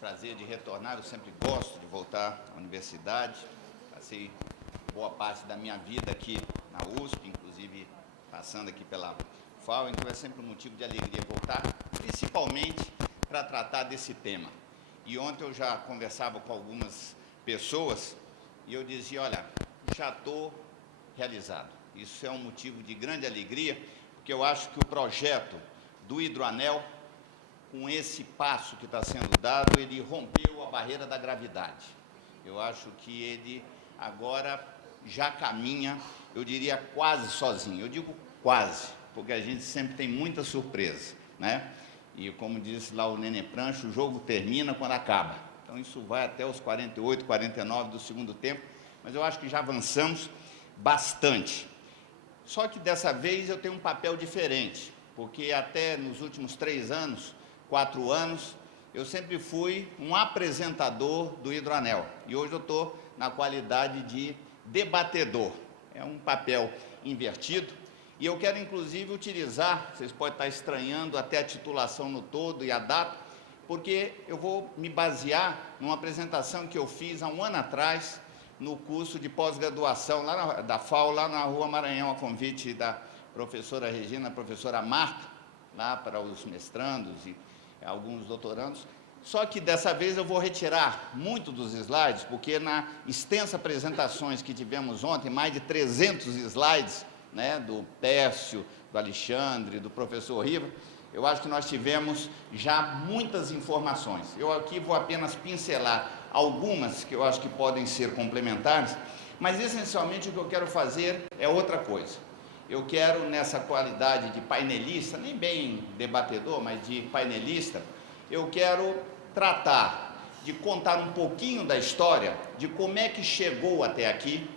prazer de retornar, eu sempre gosto de voltar à universidade. Passei boa parte da minha vida aqui na USP, inclusive passando aqui pela FAO, então é sempre um motivo de alegria voltar, principalmente para tratar desse tema. E ontem eu já conversava com algumas pessoas e eu dizia, olha, já estou realizado. Isso é um motivo de grande alegria, porque eu acho que o projeto do Hidroanel, com esse passo que está sendo dado, ele rompeu a barreira da gravidade. Eu acho que ele agora já caminha, eu diria quase sozinho. Eu digo quase, porque a gente sempre tem muita surpresa, né? E como disse lá o Nenê Prancho, o jogo termina quando acaba. Então isso vai até os 48, 49 do segundo tempo, mas eu acho que já avançamos bastante. Só que dessa vez eu tenho um papel diferente, porque até nos últimos 3 anos, 4 anos, eu sempre fui um apresentador do Hidroanel. E hoje eu estou na qualidade de debatedor. É um papel invertido. E eu quero, inclusive, utilizar, vocês podem estar estranhando até a titulação no todo e a data, porque eu vou me basear numa apresentação que eu fiz há um ano atrás, no curso de pós-graduação lá da FAO, lá na Rua Maranhão, a convite da professora Regina, professora Marta, lá para os mestrandos e alguns doutorandos. Só que dessa vez eu vou retirar muito dos slides, porque na extensa apresentações que tivemos ontem, mais de 300 slides, né, do Tércio, do Alexandre, do professor Riva, eu acho que nós tivemos já muitas informações. Eu aqui vou apenas pincelar algumas que eu acho que podem ser complementares, mas essencialmente o que eu quero fazer é outra coisa. Eu quero, nessa qualidade de painelista, nem bem debatedor, mas de painelista, eu quero tratar de contar um pouquinho da história, de como é que chegou até aqui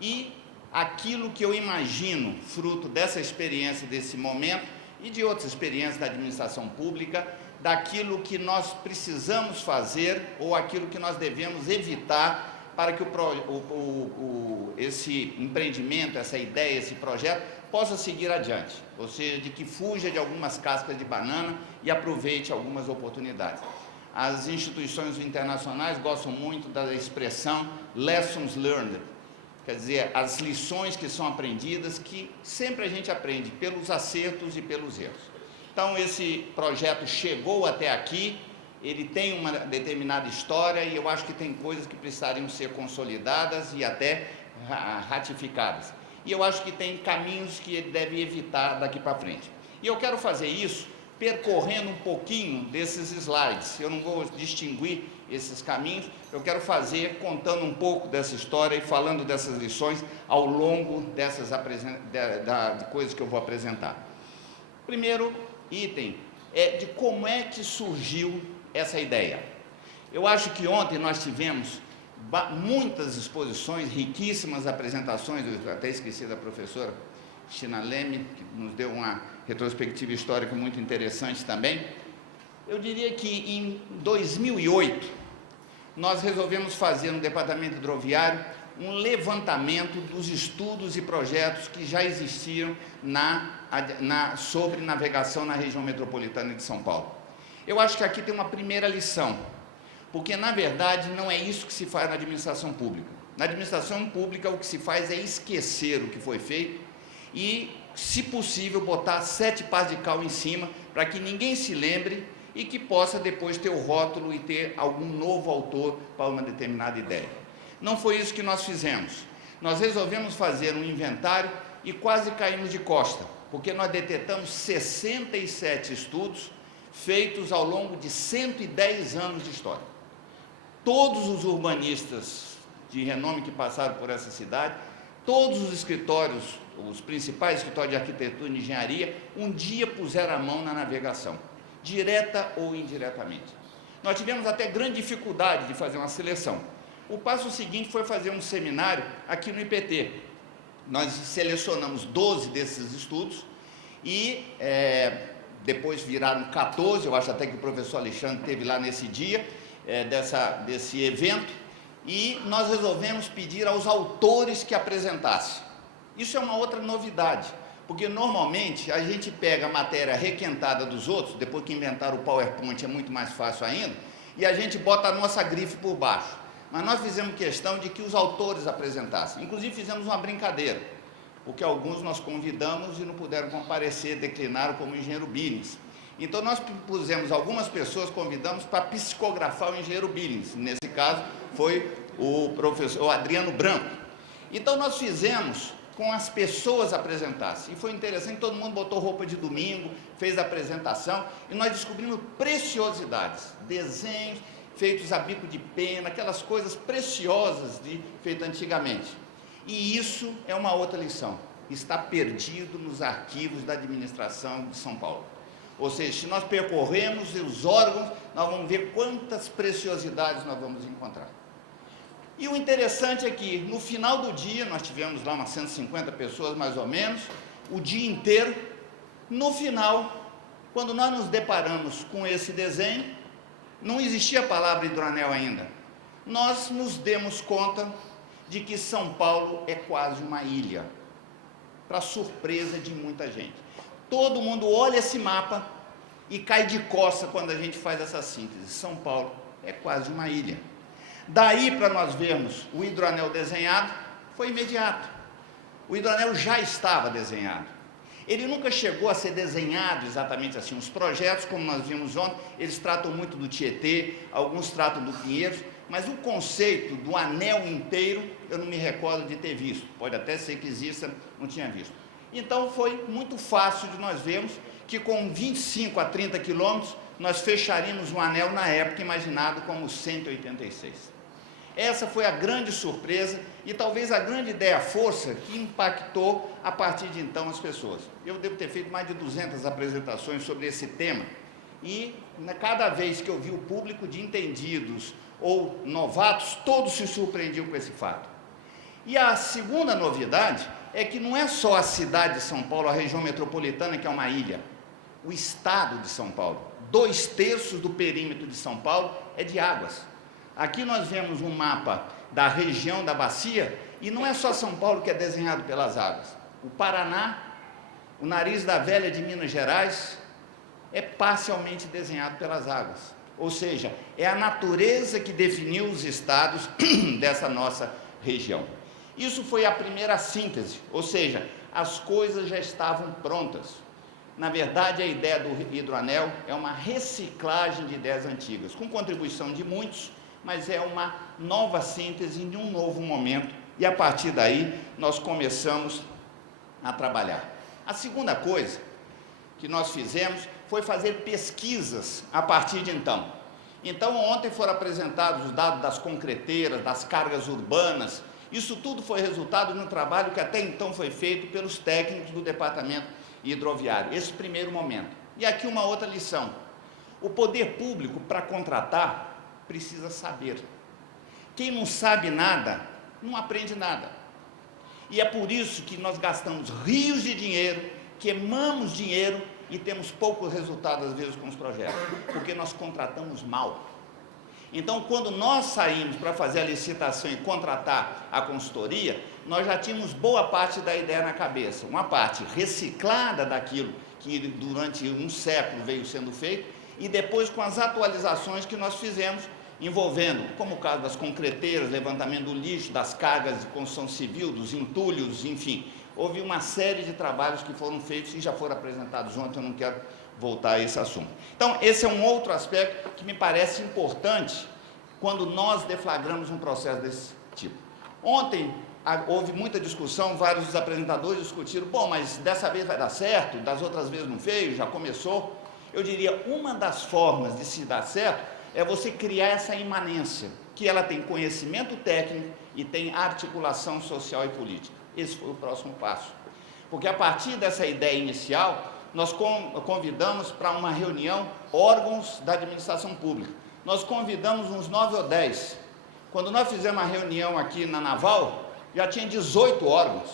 e aquilo que eu imagino, fruto dessa experiência, desse momento e de outras experiências da administração pública, daquilo que nós precisamos fazer ou aquilo que nós devemos evitar para que esse empreendimento, essa ideia, esse projeto possa seguir adiante, ou seja, de que fuja de algumas cascas de banana e aproveite algumas oportunidades. As instituições internacionais gostam muito da expressão lessons learned, quer dizer, as lições que são aprendidas, que sempre a gente aprende pelos acertos e pelos erros. Então, esse projeto chegou até aqui, ele tem uma determinada história e eu acho que tem coisas que precisariam ser consolidadas e até ratificadas. E eu acho que tem caminhos que ele deve evitar daqui para frente. E eu quero fazer isso percorrendo um pouquinho desses slides. Eu não vou distinguir esses caminhos, eu quero fazer contando um pouco dessa história e falando dessas lições ao longo dessas de coisas que eu vou apresentar. Primeiro item é de como é que surgiu essa ideia. Eu acho que ontem nós tivemos muitas exposições, riquíssimas apresentações, eu até esqueci da professora China Leme, que nos deu uma retrospectiva histórica muito interessante também. Eu diria que em 2008, nós resolvemos fazer no Departamento Hidroviário um levantamento dos estudos e projetos que já existiam sobre navegação na região metropolitana de São Paulo. Eu acho que aqui tem uma primeira lição, porque, na verdade, não é isso que se faz na administração pública. Na administração pública, o que se faz é esquecer o que foi feito e, se possível, botar 7 pás de cal em cima, para que ninguém se lembre e que possa depois ter o rótulo e ter algum novo autor para uma determinada ideia. Não foi isso que nós fizemos. Nós resolvemos fazer um inventário e quase caímos de costa, porque nós detectamos 67 estudos feitos ao longo de 110 anos de história. Todos os urbanistas de renome que passaram por essa cidade, todos os escritórios, os principais escritórios de arquitetura e engenharia, um dia puseram a mão na navegação, direta ou indiretamente. Nós tivemos até grande dificuldade de fazer uma seleção. O passo seguinte foi fazer um seminário aqui no IPT. Nós selecionamos 12 desses estudos e depois viraram 14, eu acho até que o professor Alexandre esteve lá nesse dia, desse evento, e nós resolvemos pedir aos autores que apresentassem. Isso é uma outra novidade, porque normalmente a gente pega a matéria requentada dos outros, depois que inventaram o PowerPoint é muito mais fácil ainda, e a gente bota a nossa grife por baixo. Mas nós fizemos questão de que os autores apresentassem. Inclusive fizemos uma brincadeira, porque alguns nós convidamos e não puderam comparecer, declinaram, como o engenheiro Billings. Então nós pusemos algumas pessoas, convidamos para psicografar o engenheiro Billings. Nesse caso foi o professor Adriano Branco. Então nós fizemos com as pessoas apresentassem. E foi interessante, todo mundo botou roupa de domingo, fez a apresentação, e nós descobrimos preciosidades, desenhos feitos a bico de pena, aquelas coisas preciosas feitas antigamente. E isso é uma outra lição, está perdido nos arquivos da administração de São Paulo. Ou seja, se nós percorremos os órgãos, nós vamos ver quantas preciosidades nós vamos encontrar. E o interessante é que, no final do dia, nós tivemos lá umas 150 pessoas, mais ou menos, o dia inteiro. No final, quando nós nos deparamos com esse desenho, não existia a palavra hidroanel ainda. Nós nos demos conta de que São Paulo é quase uma ilha, para surpresa de muita gente. Todo mundo olha esse mapa e cai de costa quando a gente faz essa síntese. São Paulo é quase uma ilha. Daí para nós vermos o hidroanel desenhado, foi imediato. O hidroanel já estava desenhado. Ele nunca chegou a ser desenhado exatamente assim. Os projetos, como nós vimos ontem, eles tratam muito do Tietê, alguns tratam do Pinheiros, mas o conceito do anel inteiro, eu não me recordo de ter visto. Pode até ser que exista, não tinha visto. Então foi muito fácil de nós vermos que com 25 a 30 quilômetros, nós fecharíamos um anel na época imaginado como 186. Essa foi a grande surpresa e talvez a grande ideia-força que impactou a partir de então as pessoas. Eu devo ter feito mais de 200 apresentações sobre esse tema e cada vez que eu vi o público de entendidos ou novatos, todos se surpreendiam com esse fato. E a segunda novidade é que não é só a cidade de São Paulo, a região metropolitana, que é uma ilha. O estado de São Paulo, 2/3 do perímetro de São Paulo é de águas. Aqui nós vemos um mapa da região da bacia, e não é só São Paulo que é desenhado pelas águas. O Paraná, o Nariz da Velha de Minas Gerais, é parcialmente desenhado pelas águas. Ou seja, é a natureza que definiu os estados dessa nossa região. Isso foi a primeira síntese, ou seja, as coisas já estavam prontas. Na verdade, a ideia do hidroanel é uma reciclagem de ideias antigas, com contribuição de muitos, mas é uma nova síntese de um novo momento, e a partir daí nós começamos a trabalhar. A segunda coisa que nós fizemos foi fazer pesquisas a partir de então. Então, ontem foram apresentados os dados das concreteiras, das cargas urbanas. Isso tudo foi resultado de um trabalho que até então foi feito pelos técnicos do Departamento Hidroviário, esse primeiro momento. E aqui uma outra lição: o poder público, para contratar, precisa saber. Quem não sabe nada, não aprende nada. E é por isso que nós gastamos rios de dinheiro, queimamos dinheiro e temos poucos resultados às vezes com os projetos, porque nós contratamos mal. Então, quando nós saímos para fazer a licitação e contratar a consultoria, nós já tínhamos boa parte da ideia na cabeça, uma parte reciclada daquilo que durante um século veio sendo feito, e depois com as atualizações que nós fizemos, envolvendo, como o caso das concreteiras, levantamento do lixo, das cargas de construção civil, dos entulhos, enfim. Houve uma série de trabalhos que foram feitos e já foram apresentados ontem, eu não quero voltar a esse assunto. Então, esse é um outro aspecto que me parece importante quando nós deflagramos um processo desse tipo. Ontem houve muita discussão, vários dos apresentadores discutiram, bom, mas dessa vez vai dar certo, das outras vezes não veio, já começou. Eu diria, uma das formas de se dar certo é você criar essa imanência, que ela tem conhecimento técnico e tem articulação social e política. Esse foi o próximo passo. Porque a partir dessa ideia inicial, nós convidamos para uma reunião órgãos da administração pública. Nós convidamos uns 9 ou 10. Quando nós fizemos a reunião aqui na Naval, já tinha 18 órgãos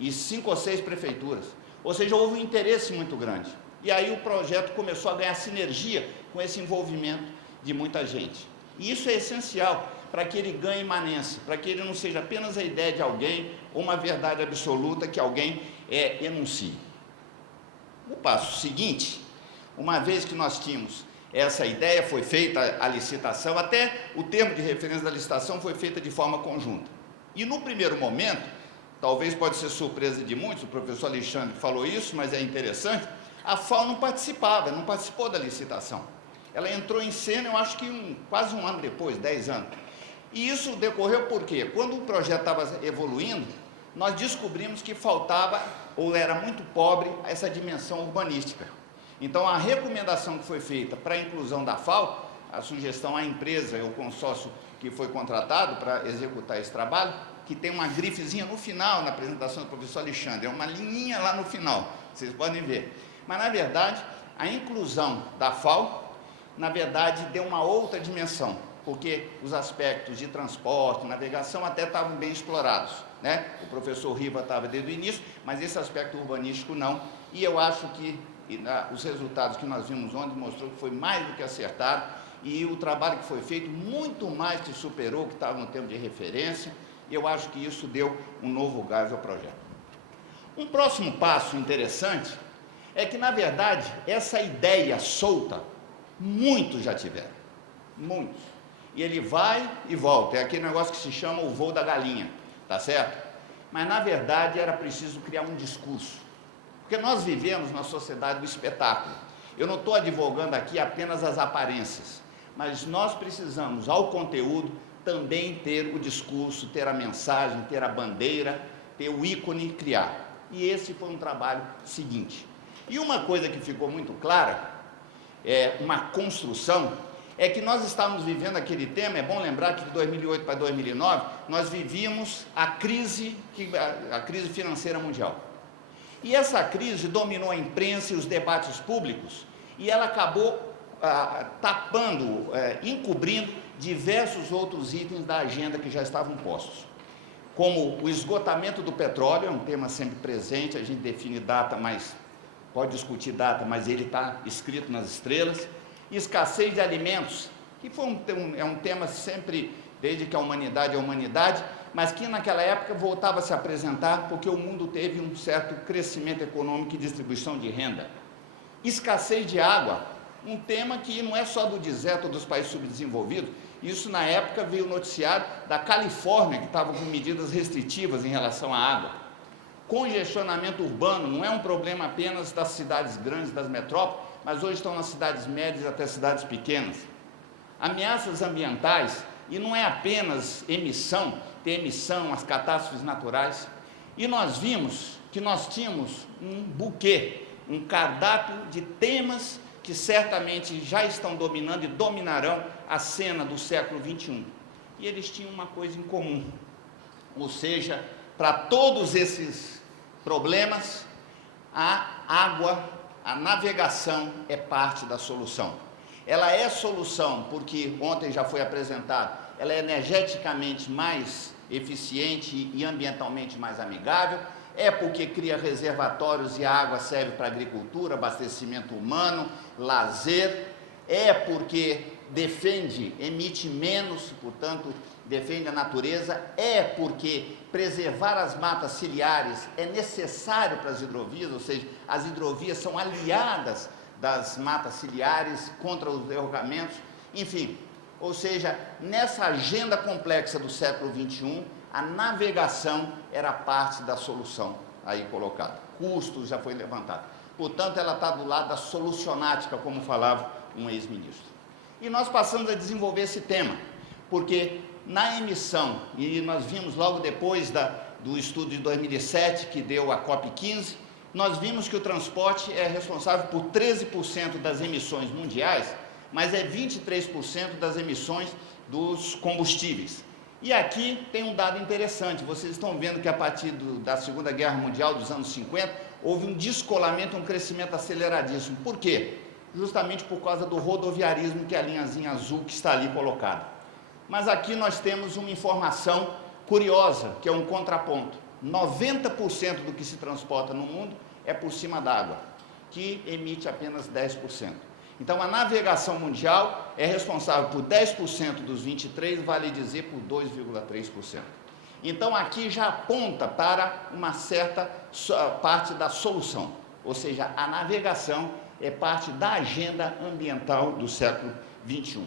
e 5 ou 6 prefeituras. Ou seja, houve um interesse muito grande. E aí o projeto começou a ganhar sinergia com esse envolvimento de muita gente. E isso é essencial para que ele ganhe imanência, para que ele não seja apenas a ideia de alguém ou uma verdade absoluta que alguém enuncie. O passo seguinte, uma vez que nós tínhamos essa ideia, foi feita a licitação, até o termo de referência da licitação foi feita de forma conjunta. E no primeiro momento, talvez pode ser surpresa de muitos, o professor Alexandre falou isso, mas é interessante, a FAO não participou da licitação. Ela entrou em cena, eu acho que quase um ano depois, 10 anos. E isso decorreu por quê? Quando o projeto estava evoluindo, nós descobrimos que faltava, ou era muito pobre, essa dimensão urbanística. Então, a recomendação que foi feita para a inclusão da FAO, a sugestão à empresa, o consórcio que foi contratado para executar esse trabalho, que tem uma grifezinha no final, na apresentação do professor Alexandre, é uma linhinha lá no final, vocês podem ver. Mas, na verdade, a inclusão da FAO, na verdade, deu uma outra dimensão, porque os aspectos de transporte, navegação até estavam bem explorados, né? O professor Riva estava desde o início, mas esse aspecto urbanístico não, e eu acho que os resultados que nós vimos ontem mostrou que foi mais do que acertado, e o trabalho que foi feito muito mais que superou o que estava no tempo de referência, e eu acho que isso deu um novo gás ao projeto. Um próximo passo interessante é que, na verdade, essa ideia solta, muitos já tiveram, muitos. E ele vai e volta, é aquele negócio que se chama o voo da galinha, tá certo? Mas, na verdade, era preciso criar um discurso, porque nós vivemos na sociedade do espetáculo. Eu não estou advogando aqui apenas as aparências, mas nós precisamos, ao conteúdo, também ter o discurso, ter a mensagem, ter a bandeira, ter o ícone, criar. E esse foi um trabalho seguinte. E uma coisa que ficou muito clara, uma construção, é que nós estávamos vivendo aquele tema, é bom lembrar que de 2008 para 2009, nós vivíamos a crise financeira mundial. E essa crise dominou a imprensa e os debates públicos, e ela acabou tapando, encobrindo diversos outros itens da agenda que já estavam postos. Como o esgotamento do petróleo, é um tema sempre presente, a gente define data, mas pode discutir data, mas ele está escrito nas estrelas. Escassez de alimentos, que foi um tema sempre, desde que a humanidade é a humanidade, mas que naquela época voltava a se apresentar porque o mundo teve um certo crescimento econômico e distribuição de renda. Escassez de água, um tema que não é só do deserto ou dos países subdesenvolvidos, isso na época veio noticiado da Califórnia, que estava com medidas restritivas em relação à água. Congestionamento urbano não é um problema apenas das cidades grandes, das metrópoles, mas hoje estão nas cidades médias até cidades pequenas. Ameaças ambientais, e não é apenas emissão, tem emissão, as catástrofes naturais. E nós vimos que nós tínhamos um buquê, um cardápio de temas que certamente já estão dominando e dominarão a cena do século XXI. E eles tinham uma coisa em comum, ou seja, para todos esses problemas, a água, a navegação é parte da solução. Ela é solução porque, ontem já foi apresentado, ela é energeticamente mais eficiente e ambientalmente mais amigável, é porque cria reservatórios e a água serve para agricultura, abastecimento humano, lazer, é porque emite menos, portanto, defende a natureza, é porque preservar as matas ciliares é necessário para as hidrovias, ou seja, as hidrovias são aliadas das matas ciliares contra os derrocamentos, enfim, ou seja, nessa agenda complexa do século XXI, a navegação era parte da solução aí colocada. Custos já foi levantado. Portanto, ela está do lado da solucionática, como falava um ex-ministro. E nós passamos a desenvolver esse tema, porque na emissão, e nós vimos logo depois do estudo de 2007, que deu a COP15, nós vimos que o transporte é responsável por 13% das emissões mundiais, mas é 23% das emissões dos combustíveis. E aqui tem um dado interessante, vocês estão vendo que a partir da Segunda Guerra Mundial, dos anos 50, houve um descolamento, um crescimento aceleradíssimo. Por quê? Justamente por causa do rodoviarismo, que é a linhazinha azul que está ali colocada. Mas aqui nós temos uma informação curiosa, que é um contraponto. 90% do que se transporta no mundo é por cima d'água, que emite apenas 10%. Então, a navegação mundial é responsável por 10% dos 23%, vale dizer, por 2,3%. Então, aqui já aponta para uma certa parte da solução, ou seja, a navegação é parte da agenda ambiental do século XXI.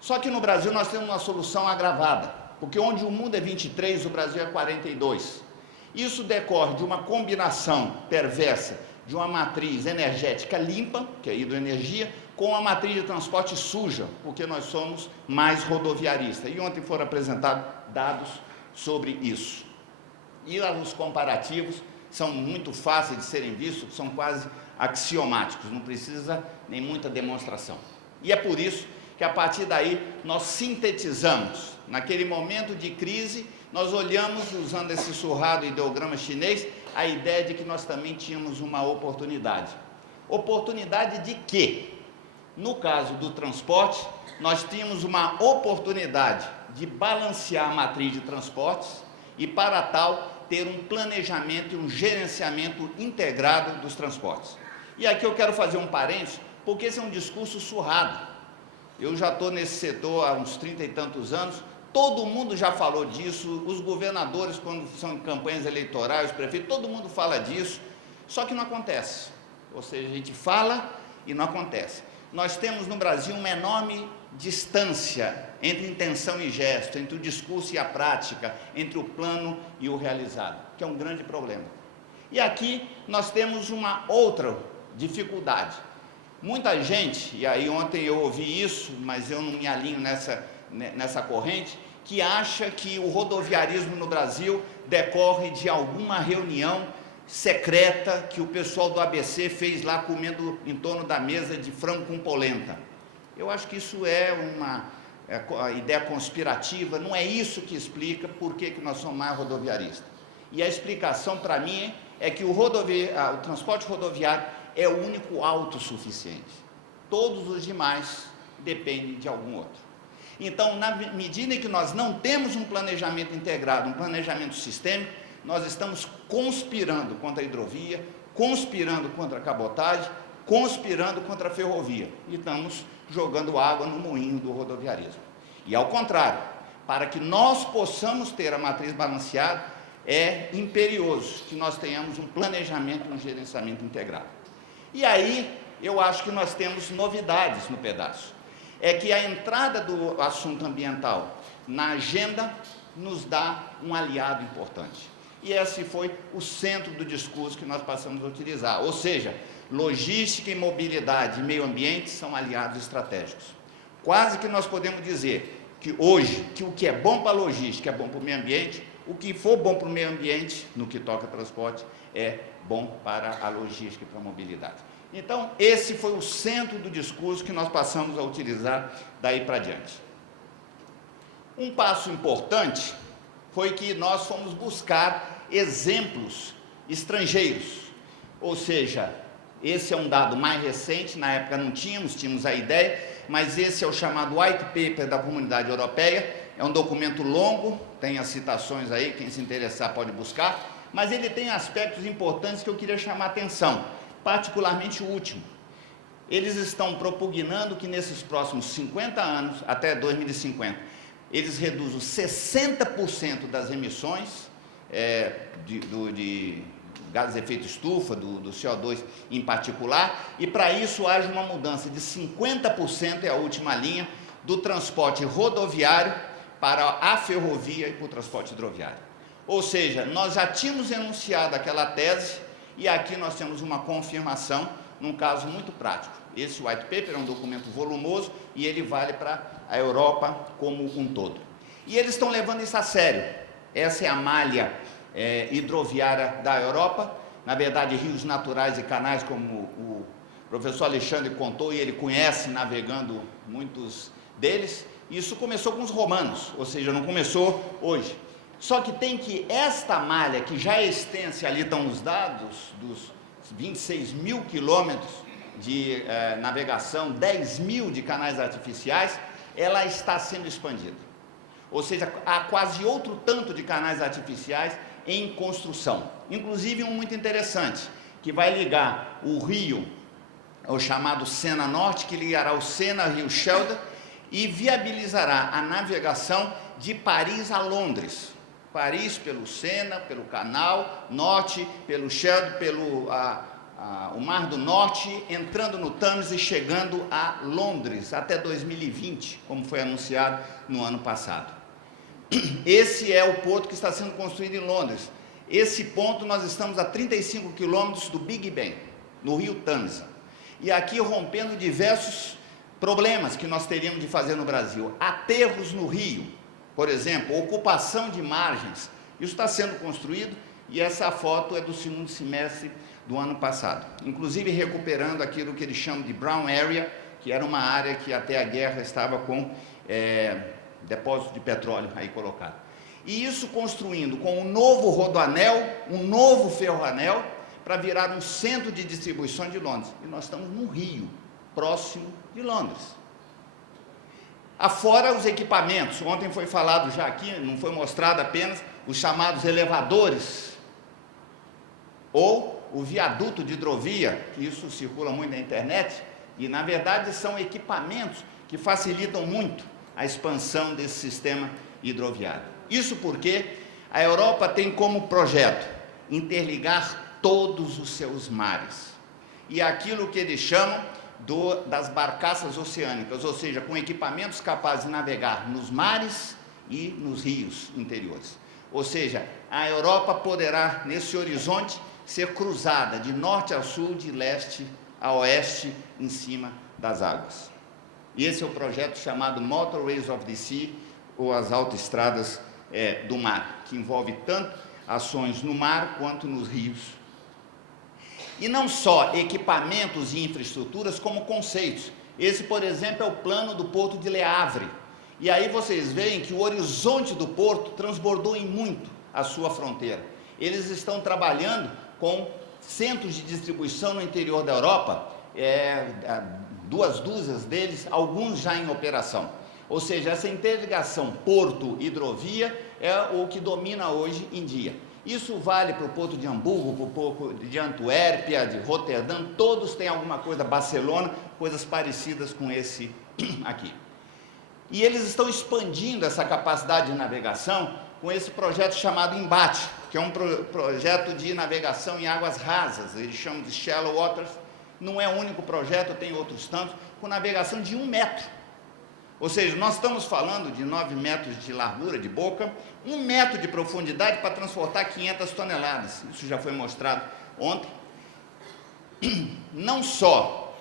Só que no Brasil nós temos uma solução agravada, porque onde o mundo é 23, o Brasil é 42. Isso decorre de uma combinação perversa de uma matriz energética limpa, que é a hidroenergia, com uma matriz de transporte suja, porque nós somos mais rodoviaristas. E ontem foram apresentados dados sobre isso. E os comparativos são muito fáceis de serem vistos, são quase axiomáticos, não precisa nem muita demonstração. E é por isso que a partir daí nós sintetizamos. Naquele momento de crise, nós olhamos, usando esse surrado ideograma chinês, a ideia de que nós também tínhamos uma oportunidade. Oportunidade de quê? No caso do transporte, nós tínhamos uma oportunidade de balancear a matriz de transportes e, para tal, ter um planejamento e um gerenciamento integrado dos transportes. E aqui eu quero fazer um parênteses, porque esse é um discurso surrado. Eu já estou nesse setor há uns 30 e tantos anos, todo mundo já falou disso, os governadores, quando são em campanhas eleitorais, os prefeitos, todo mundo fala disso, só que não acontece. Ou seja, a gente fala e não acontece. Nós temos no Brasil uma enorme distância entre intenção e gesto, entre o discurso e a prática, entre o plano e o realizado, que é um grande problema. E aqui nós temos uma outra dificuldade. Muita gente, e aí ontem eu ouvi isso, mas eu não me alinho nessa corrente, que acha que o rodoviarismo no Brasil decorre de alguma reunião secreta que o pessoal do ABC fez lá comendo em torno da mesa de frango com polenta. Eu acho que isso é uma ideia conspirativa, não é isso que explica por que nós somos mais rodoviaristas. E a explicação para mim é que o transporte rodoviário é o único autossuficiente. Todos os demais dependem de algum outro. Então, na medida em que nós não temos um planejamento integrado, um planejamento sistêmico, nós estamos conspirando contra a hidrovia, conspirando contra a cabotagem, conspirando contra a ferrovia. E estamos jogando água no moinho do rodoviarismo. E ao contrário, para que nós possamos ter a matriz balanceada, é imperioso que nós tenhamos um planejamento e um gerenciamento integrado. E aí, eu acho que nós temos novidades no pedaço. É que a entrada do assunto ambiental na agenda nos dá um aliado importante. E esse foi o centro do discurso que nós passamos a utilizar. Ou seja, logística e mobilidade e meio ambiente são aliados estratégicos. Quase que nós podemos dizer que hoje, que o que é bom para a logística é bom para o meio ambiente, o que for bom para o meio ambiente, no que toca a transporte, é bom para a logística e para a mobilidade. Então, esse foi o centro do discurso que nós passamos a utilizar daí para diante. Um passo importante foi que nós fomos buscar exemplos estrangeiros, ou seja, esse é um dado mais recente, na época não tínhamos a ideia, mas esse é o chamado White Paper da Comunidade Europeia, é um documento longo, tem as citações aí, quem se interessar pode buscar, mas ele tem aspectos importantes que eu queria chamar a atenção, particularmente o último. Eles estão propugnando que nesses próximos 50 anos, até 2050, eles reduzam 60% das emissões de gases de efeito estufa, do CO2 em particular, e para isso haja uma mudança de 50%, é a última linha, do transporte rodoviário para a ferrovia e para o transporte hidroviário. Ou seja, nós já tínhamos enunciado aquela tese, e aqui nós temos uma confirmação, num caso muito prático. Esse White Paper é um documento volumoso e ele vale para a Europa como um todo. E eles estão levando isso a sério. Essa é a malha hidroviária da Europa, na verdade rios naturais e canais, como o professor Alexandre contou, e ele conhece navegando muitos deles. Isso começou com os romanos, ou seja, não começou hoje. Só que tem que esta malha, que já é extensa, ali estão os dados, dos 26 mil quilômetros de navegação, 10 mil de canais artificiais, ela está sendo expandida. Ou seja, há quase outro tanto de canais artificiais em construção. Inclusive um muito interessante, que vai ligar o rio, o chamado Sena Norte, que ligará o Sena ao rio Schelde, e viabilizará a navegação de Paris a Londres. Paris pelo Sena, pelo canal, norte, pelo Schelde, o Mar do Norte, entrando no Thames e chegando a Londres até 2020, como foi anunciado no ano passado. Esse é o porto que está sendo construído em Londres. Esse ponto nós estamos a 35 quilômetros do Big Ben, no rio Tâmisa. E aqui rompendo diversos problemas que nós teríamos de fazer no Brasil. Aterros no rio, por exemplo, ocupação de margens. Isso está sendo construído e essa foto é do segundo semestre do ano passado. Inclusive recuperando aquilo que eles chamam de Brown Area, que era uma área que até a guerra estava com depósito de petróleo aí colocado. E isso construindo com um novo rodoanel, um novo ferroanel, para virar um centro de distribuição de Londres. E nós estamos no Rio, próximo de Londres. Afora os equipamentos, ontem foi falado já aqui, não foi mostrado apenas, os chamados elevadores, ou o viaduto de hidrovia, que isso circula muito na internet, e na verdade são equipamentos que facilitam muito a expansão desse sistema hidroviário. Isso porque a Europa tem como projeto interligar todos os seus mares. E aquilo que eles chamam das barcaças oceânicas, ou seja, com equipamentos capazes de navegar nos mares e nos rios interiores. Ou seja, a Europa poderá, nesse horizonte, ser cruzada de norte a sul, de leste a oeste, em cima das águas. E esse é o projeto chamado Motorways of the Sea, ou as autoestradas do mar, que envolve tanto ações no mar quanto nos rios. E não só equipamentos e infraestruturas, como conceitos. Esse, por exemplo, é o plano do Porto de Le Havre. E aí vocês veem que o horizonte do porto transbordou em muito a sua fronteira. Eles estão trabalhando com centros de distribuição no interior da Europa, 2 dúzias deles, alguns já em operação. Ou seja, essa interligação porto-hidrovia é o que domina hoje em dia. Isso vale para o porto de Hamburgo, para o porto de Antuérpia, de Roterdã, todos têm alguma coisa, Barcelona, coisas parecidas com esse aqui. E eles estão expandindo essa capacidade de navegação com esse projeto chamado Embate, que é um projeto de navegação em águas rasas, eles chamam de Shallow Waters. Não é o único projeto, tem outros tantos, com navegação de 1 metro. Ou seja, nós estamos falando de 9 metros de largura de boca, 1 metro de profundidade para transportar 500 toneladas. Isso já foi mostrado ontem. Não só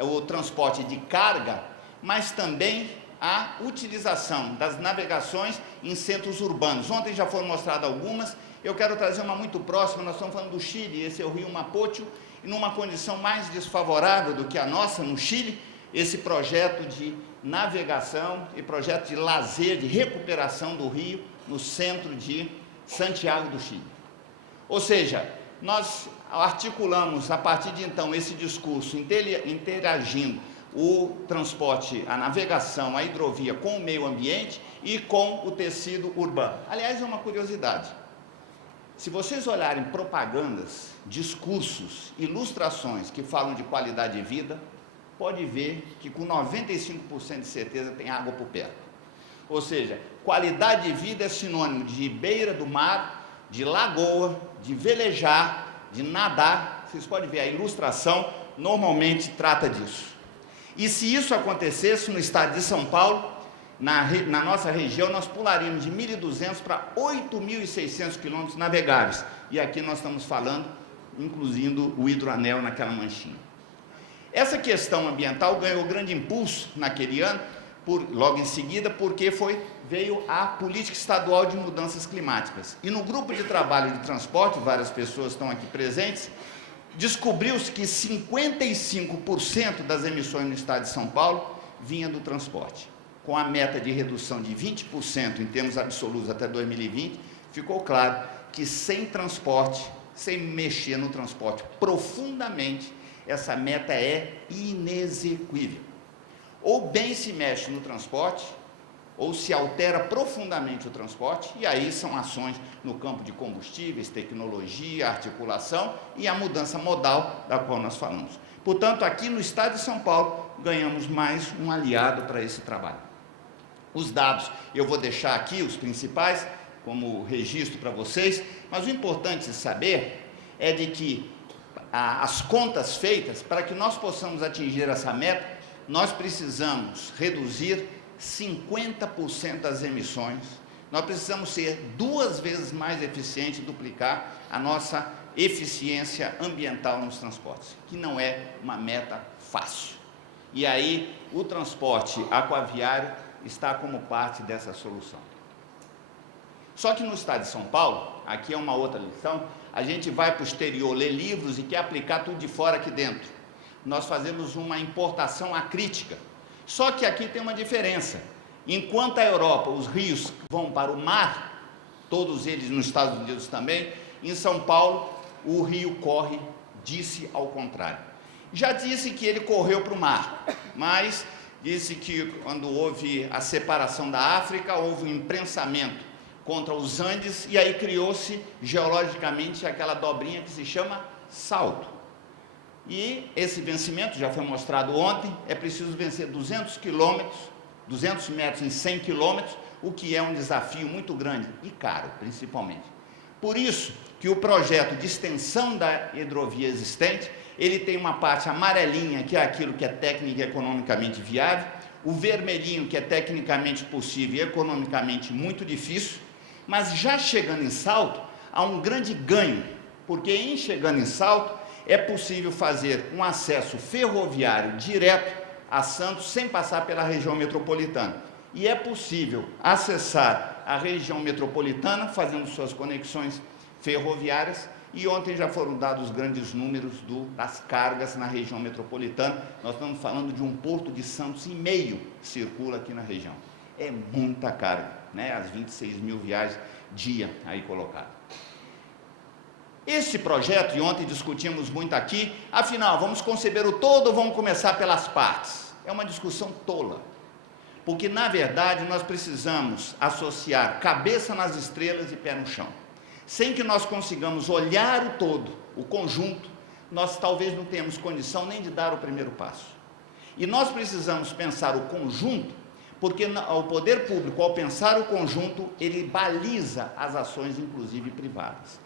o transporte de carga, mas também a utilização das navegações em centros urbanos. Ontem já foram mostradas algumas, eu quero trazer uma muito próxima, nós estamos falando do Chile, esse é o rio Mapocho, e numa condição mais desfavorável do que a nossa no Chile, esse projeto de navegação e projeto de lazer, de recuperação do rio no centro de Santiago do Chile. Ou seja, nós articulamos a partir de então esse discurso interagindo o transporte, a navegação, a hidrovia com o meio ambiente e com o tecido urbano. Aliás, é uma curiosidade. Se vocês olharem propagandas, discursos, ilustrações que falam de qualidade de vida, pode ver que com 95% de certeza tem água por perto. Ou seja, qualidade de vida é sinônimo de beira do mar, de lagoa, de velejar, de nadar. Vocês podem ver, a ilustração normalmente trata disso. E se isso acontecesse no estado de São Paulo, na nossa região, nós pularíamos de 1.200 para 8.600 quilômetros navegáveis. E aqui nós estamos falando, incluindo o hidroanel naquela manchinha. Essa questão ambiental ganhou grande impulso naquele ano, logo em seguida, porque veio a política estadual de mudanças climáticas. E no grupo de trabalho de transporte, várias pessoas estão aqui presentes, descobriu-se que 55% das emissões no estado de São Paulo vinha do transporte. Com a meta de redução de 20% em termos absolutos até 2020, ficou claro que sem transporte, sem mexer no transporte profundamente, essa meta é inexequível. Ou bem se mexe no transporte, ou se altera profundamente o transporte, e aí são ações no campo de combustíveis, tecnologia, articulação e a mudança modal da qual nós falamos. Portanto, aqui no estado de São Paulo, ganhamos mais um aliado para esse trabalho. Os dados, eu vou deixar aqui os principais, como registro para vocês, mas o importante de saber é de que as contas feitas, para que nós possamos atingir essa meta, nós precisamos reduzir 50% das emissões, nós precisamos ser 2 vezes mais eficientes, duplicar a nossa eficiência ambiental nos transportes, que não é uma meta fácil. E aí, o transporte aquaviário está como parte dessa solução. Só que no estado de São Paulo, aqui é uma outra lição, a gente vai para o exterior ler livros e quer aplicar tudo de fora aqui dentro. Nós fazemos uma importação acrítica. Só que aqui tem uma diferença. Enquanto a Europa, os rios vão para o mar, todos eles nos Estados Unidos também, em São Paulo, o rio corre, disse ao contrário. Já disse que ele correu para o mar, mas disse que quando houve a separação da África, houve um imprensamento contra os Andes, e aí criou-se geologicamente aquela dobrinha que se chama salto. E esse vencimento, já foi mostrado ontem, é preciso vencer 200 metros em 100 quilômetros, o que é um desafio muito grande e caro, principalmente. Por isso que o projeto de extensão da hidrovia existente, ele tem uma parte amarelinha, que é aquilo que é técnica e economicamente viável, o vermelhinho, que é tecnicamente possível e economicamente muito difícil, mas já chegando em Salto, há um grande ganho, porque em chegando em Salto, é possível fazer um acesso ferroviário direto a Santos, sem passar pela região metropolitana. E é possível acessar a região metropolitana, fazendo suas conexões ferroviárias, e ontem já foram dados grandes números das cargas na região metropolitana. Nós estamos falando de um porto de Santos e meio circula aqui na região. É muita carga, né? As 26 mil viagens dia aí colocado. Esse projeto, e ontem discutimos muito aqui, afinal, vamos conceber o todo ou vamos começar pelas partes? É uma discussão tola, porque na verdade nós precisamos associar cabeça nas estrelas e pé no chão. Sem que nós consigamos olhar o todo, o conjunto, nós talvez não tenhamos condição nem de dar o primeiro passo. E nós precisamos pensar o conjunto, porque o poder público, ao pensar o conjunto, ele baliza as ações, inclusive privadas.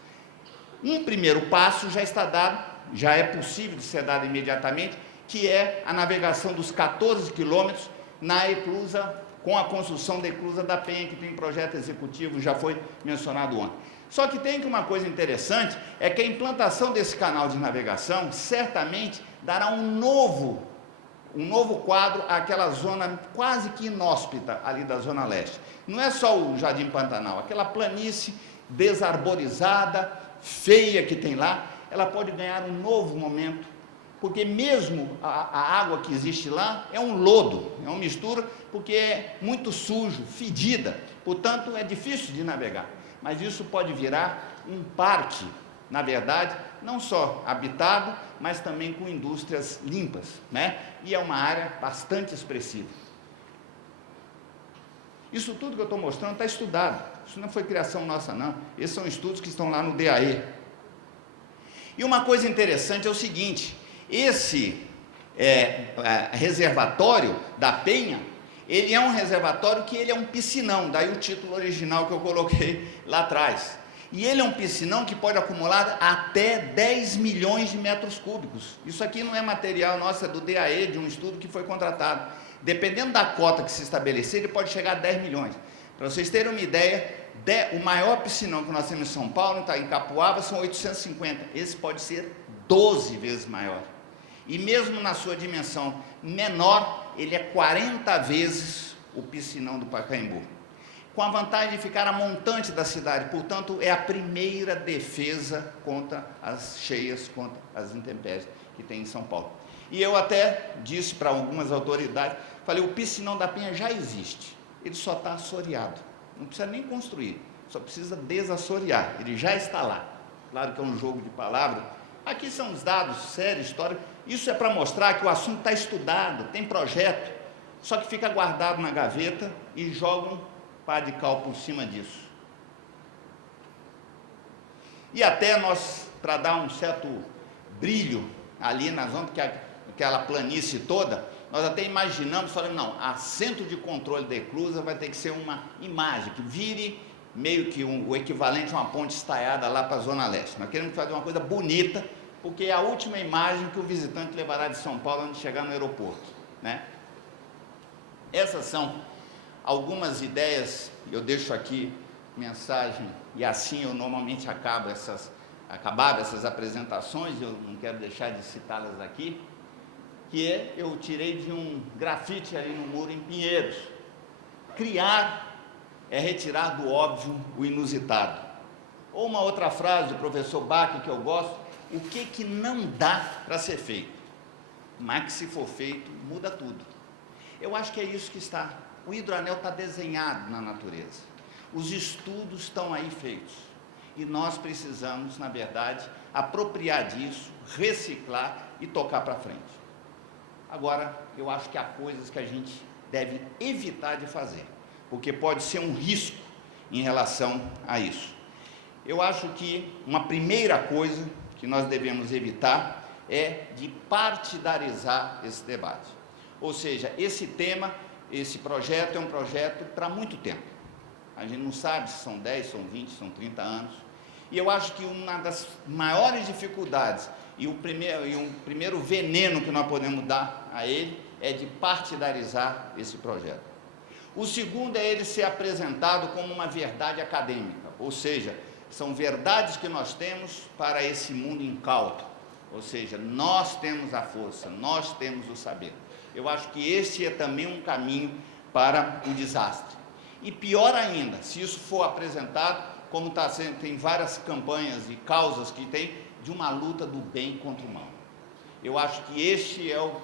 Um primeiro passo já está dado, já é possível de ser dado imediatamente, que é a navegação dos 14 quilômetros na eclusa, com a construção da eclusa da Penha, que tem projeto executivo, já foi mencionado ontem. Só que tem uma coisa interessante, é que a implantação desse canal de navegação certamente dará um novo quadro àquela zona quase que inóspita ali da Zona Leste. Não é só o Jardim Pantanal, aquela planície desarborizada, feia que tem lá, ela pode ganhar um novo momento, porque mesmo a água que existe lá é um lodo, é uma mistura, porque é muito sujo, fedida, portanto é difícil de navegar. Mas isso pode virar um parque, na verdade, não só habitado, mas também com indústrias limpas, né? E é uma área bastante expressiva. Isso tudo que eu estou mostrando está estudado, isso não foi criação nossa não, esses são estudos que estão lá no DAE. E uma coisa interessante é o seguinte, esse reservatório da Penha, ele é um reservatório que ele é um piscinão, daí o título original que eu coloquei lá atrás. E ele é um piscinão que pode acumular até 10 milhões de metros cúbicos. Isso aqui não é material nosso, é do DAE, de um estudo que foi contratado. Dependendo da cota que se estabelecer, ele pode chegar a 10 milhões. Para vocês terem uma ideia, o maior piscinão que nós temos em São Paulo, em Capuava, são 850. Esse pode ser 12 vezes maior. E mesmo na sua dimensão menor, ele é 40 vezes o piscinão do Pacaembu, com a vantagem de ficar a montante da cidade, portanto, é a primeira defesa contra as cheias, contra as intempéries que tem em São Paulo. E eu até disse para algumas autoridades, falei, o piscinão da Penha já existe, ele só está assoreado, não precisa nem construir, só precisa desassorear, ele já está lá. Claro que é um jogo de palavras, aqui são os dados sérios, históricos, isso é para mostrar que o assunto está estudado, tem projeto, só que fica guardado na gaveta e jogam pá de cal por cima disso. E até nós, para dar um certo brilho ali na zona, porque aquela planície toda, nós até imaginamos, falando, não, assento de controle da eclusa vai ter que ser uma imagem, que vire meio que o equivalente a uma ponte estaiada lá para a Zona Leste. Nós queremos fazer uma coisa bonita, porque é a última imagem que o visitante levará de São Paulo antes de chegar no aeroporto, né? Essas são algumas ideias, eu deixo aqui mensagem, e assim eu normalmente acabava essas apresentações, eu não quero deixar de citá-las aqui, que eu tirei de um grafite ali no muro em Pinheiros. Criar é retirar do óbvio o inusitado. Ou uma outra frase do professor Bach que eu gosto: o que não dá para ser feito, mas que se for feito, muda tudo. Eu acho que é isso que está. O hidroanel está desenhado na natureza. Os estudos estão aí feitos. E nós precisamos, na verdade, apropriar disso, reciclar e tocar para frente. Agora, eu acho que há coisas que a gente deve evitar de fazer, porque pode ser um risco em relação a isso. Eu acho que uma primeira coisa que nós devemos evitar é de partidarizar esse debate. Ou seja, esse tema, esse projeto é um projeto para muito tempo. A gente não sabe se são 10, são 20, são 30 anos. E eu acho que uma das maiores dificuldades e um primeiro veneno que nós podemos dar a ele é de partidarizar esse projeto. O segundo é ele ser apresentado como uma verdade acadêmica, ou seja, são verdades que nós temos para esse mundo incauto, ou seja, nós temos a força, nós temos o saber. Eu acho que esse é também um caminho para o desastre. E pior ainda, se isso for apresentado, como está sendo, tem várias campanhas e causas que tem, de uma luta do bem contra o mal. Eu acho que este é o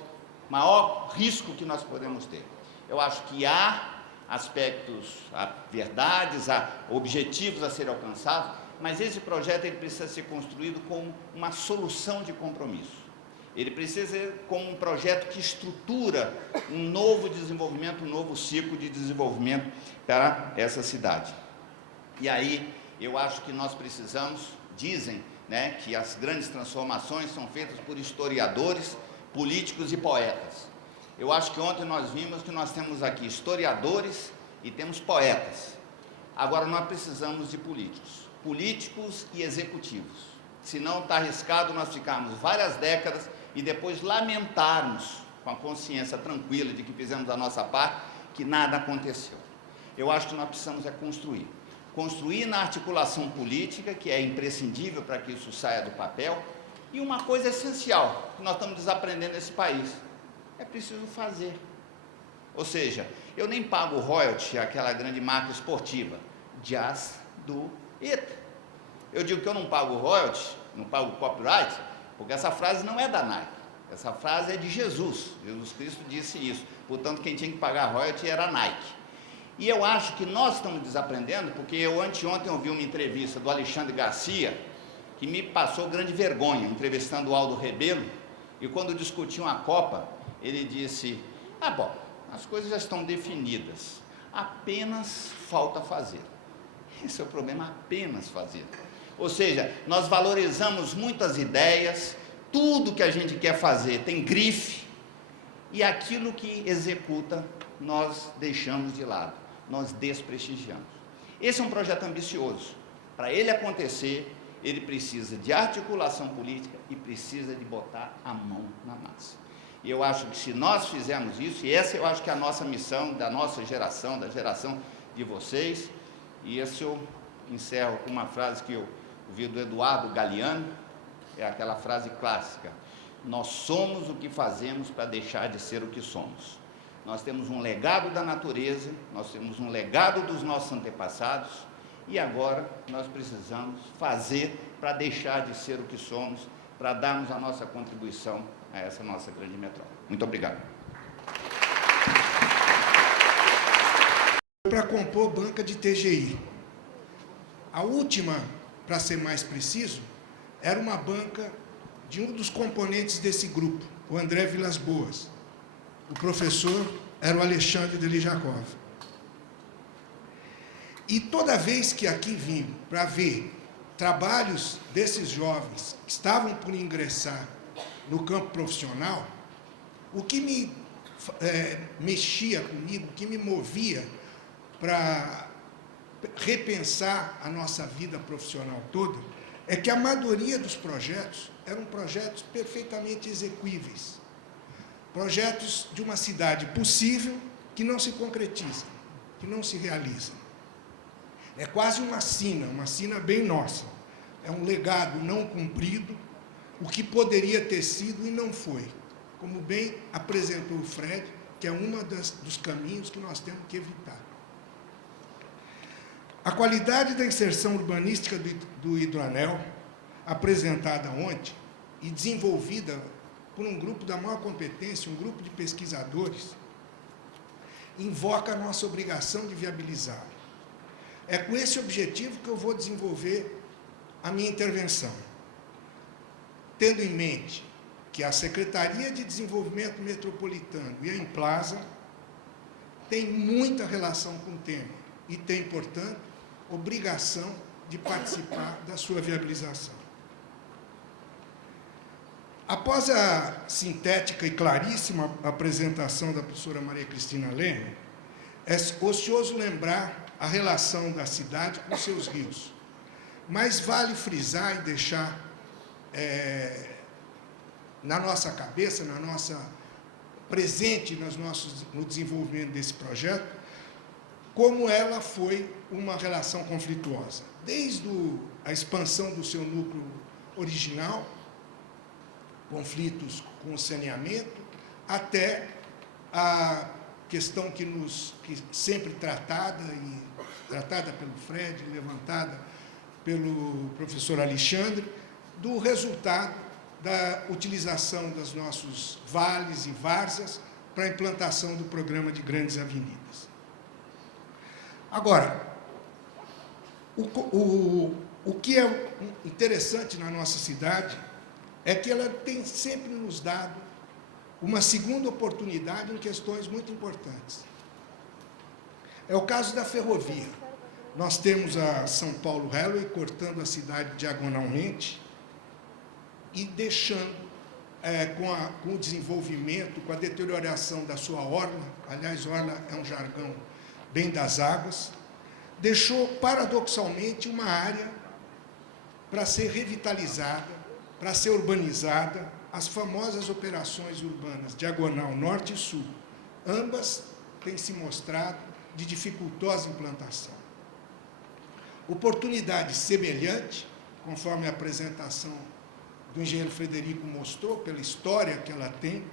maior risco que nós podemos ter. Eu acho que há aspectos, há verdades, há objetivos a serem alcançados, mas esse projeto ele precisa ser construído como uma solução de compromisso. Ele precisa ser como um projeto que estrutura um novo desenvolvimento, um novo ciclo de desenvolvimento para essa cidade. E aí, eu acho que nós precisamos, dizem, né, que as grandes transformações são feitas por historiadores, políticos e poetas. Eu acho que ontem nós vimos que nós temos aqui historiadores e temos poetas. Agora nós precisamos de políticos e executivos. Senão está arriscado nós ficarmos várias décadas e depois lamentarmos com a consciência tranquila de que fizemos a nossa parte, que nada aconteceu. Eu acho que nós precisamos construir na articulação política, que é imprescindível para que isso saia do papel, e uma coisa essencial que nós estamos desaprendendo nesse país, é preciso fazer. Ou seja, eu nem pago royalty, aquela grande marca esportiva, just do it. Eu digo que eu não pago royalty, não pago copyright, porque essa frase não é da Nike, essa frase é de Jesus. Jesus Cristo disse isso, portanto quem tinha que pagar royalty era a Nike. E eu acho que nós estamos desaprendendo, porque eu anteontem ouvi uma entrevista do Alexandre Garcia, que me passou grande vergonha, entrevistando o Aldo Rebelo, e quando discutiam a Copa, ele disse: bom, as coisas já estão definidas, apenas falta fazer. Esse é o problema, apenas fazer. Ou seja, nós valorizamos muitas ideias, tudo que a gente quer fazer tem grife, e aquilo que executa, nós deixamos de lado, nós desprestigiamos. Esse é um projeto ambicioso. Para ele acontecer, ele precisa de articulação política e precisa de botar a mão na massa. E eu acho que se nós fizermos isso, e essa eu acho que é a nossa missão, da nossa geração, da geração de vocês, e esse eu encerro com uma frase que eu ouvi do Eduardo Galeano, é aquela frase clássica: nós somos o que fazemos para deixar de ser o que somos. Nós temos um legado da natureza, nós temos um legado dos nossos antepassados, e agora nós precisamos fazer para deixar de ser o que somos, para darmos a nossa contribuição a essa nossa grande metrópole. Muito obrigado. Para compor banca de TGI. A última, para ser mais preciso, era uma banca de um dos componentes desse grupo, o André Vilas Boas. O professor era o Alexandre Delijakov. E toda vez que aqui vim para ver trabalhos desses jovens que estavam por ingressar no campo profissional, o que me mexia comigo, o que me movia para repensar a nossa vida profissional toda, é que a maioria dos projetos eram projetos perfeitamente execuíveis. Projetos de uma cidade possível que não se concretizam, que não se realizam. É quase uma sina bem nossa. É um legado não cumprido, o que poderia ter sido e não foi. Como bem apresentou o Fred, que é um dos caminhos que nós temos que evitar. A qualidade da inserção urbanística do hidroanel, apresentada ontem e desenvolvida por um grupo da maior competência, um grupo de pesquisadores, invoca a nossa obrigação de viabilizá-lo. É com esse objetivo que eu vou desenvolver a minha intervenção, tendo em mente que a Secretaria de Desenvolvimento Metropolitano e a Implaza têm muita relação com o tema e têm, portanto, obrigação de participar da sua viabilização. Após a sintética e claríssima apresentação da professora Maria Cristina Leme, é ocioso lembrar a relação da cidade com seus rios. Mas vale frisar e deixar na nossa cabeça, presente no desenvolvimento desse projeto, como ela foi uma relação conflituosa. Desde a expansão do seu núcleo original, conflitos com o saneamento, até a questão que sempre tratada pelo Fred, levantada pelo professor Alexandre, do resultado da utilização dos nossos vales e várzeas para a implantação do programa de grandes avenidas. Agora, o que é interessante na nossa cidade é que ela tem sempre nos dado uma segunda oportunidade em questões muito importantes. É o caso da ferrovia. Nós temos a São Paulo Railway cortando a cidade diagonalmente e deixando, com o desenvolvimento, com a deterioração da sua orla, aliás, orla é um jargão bem das águas, deixou, paradoxalmente, uma área para ser revitalizada, para ser urbanizada, as famosas operações urbanas diagonal norte e sul, ambas têm se mostrado de dificultosa implantação. Oportunidade semelhante, conforme a apresentação do engenheiro Frederico mostrou, pela história que ela tem,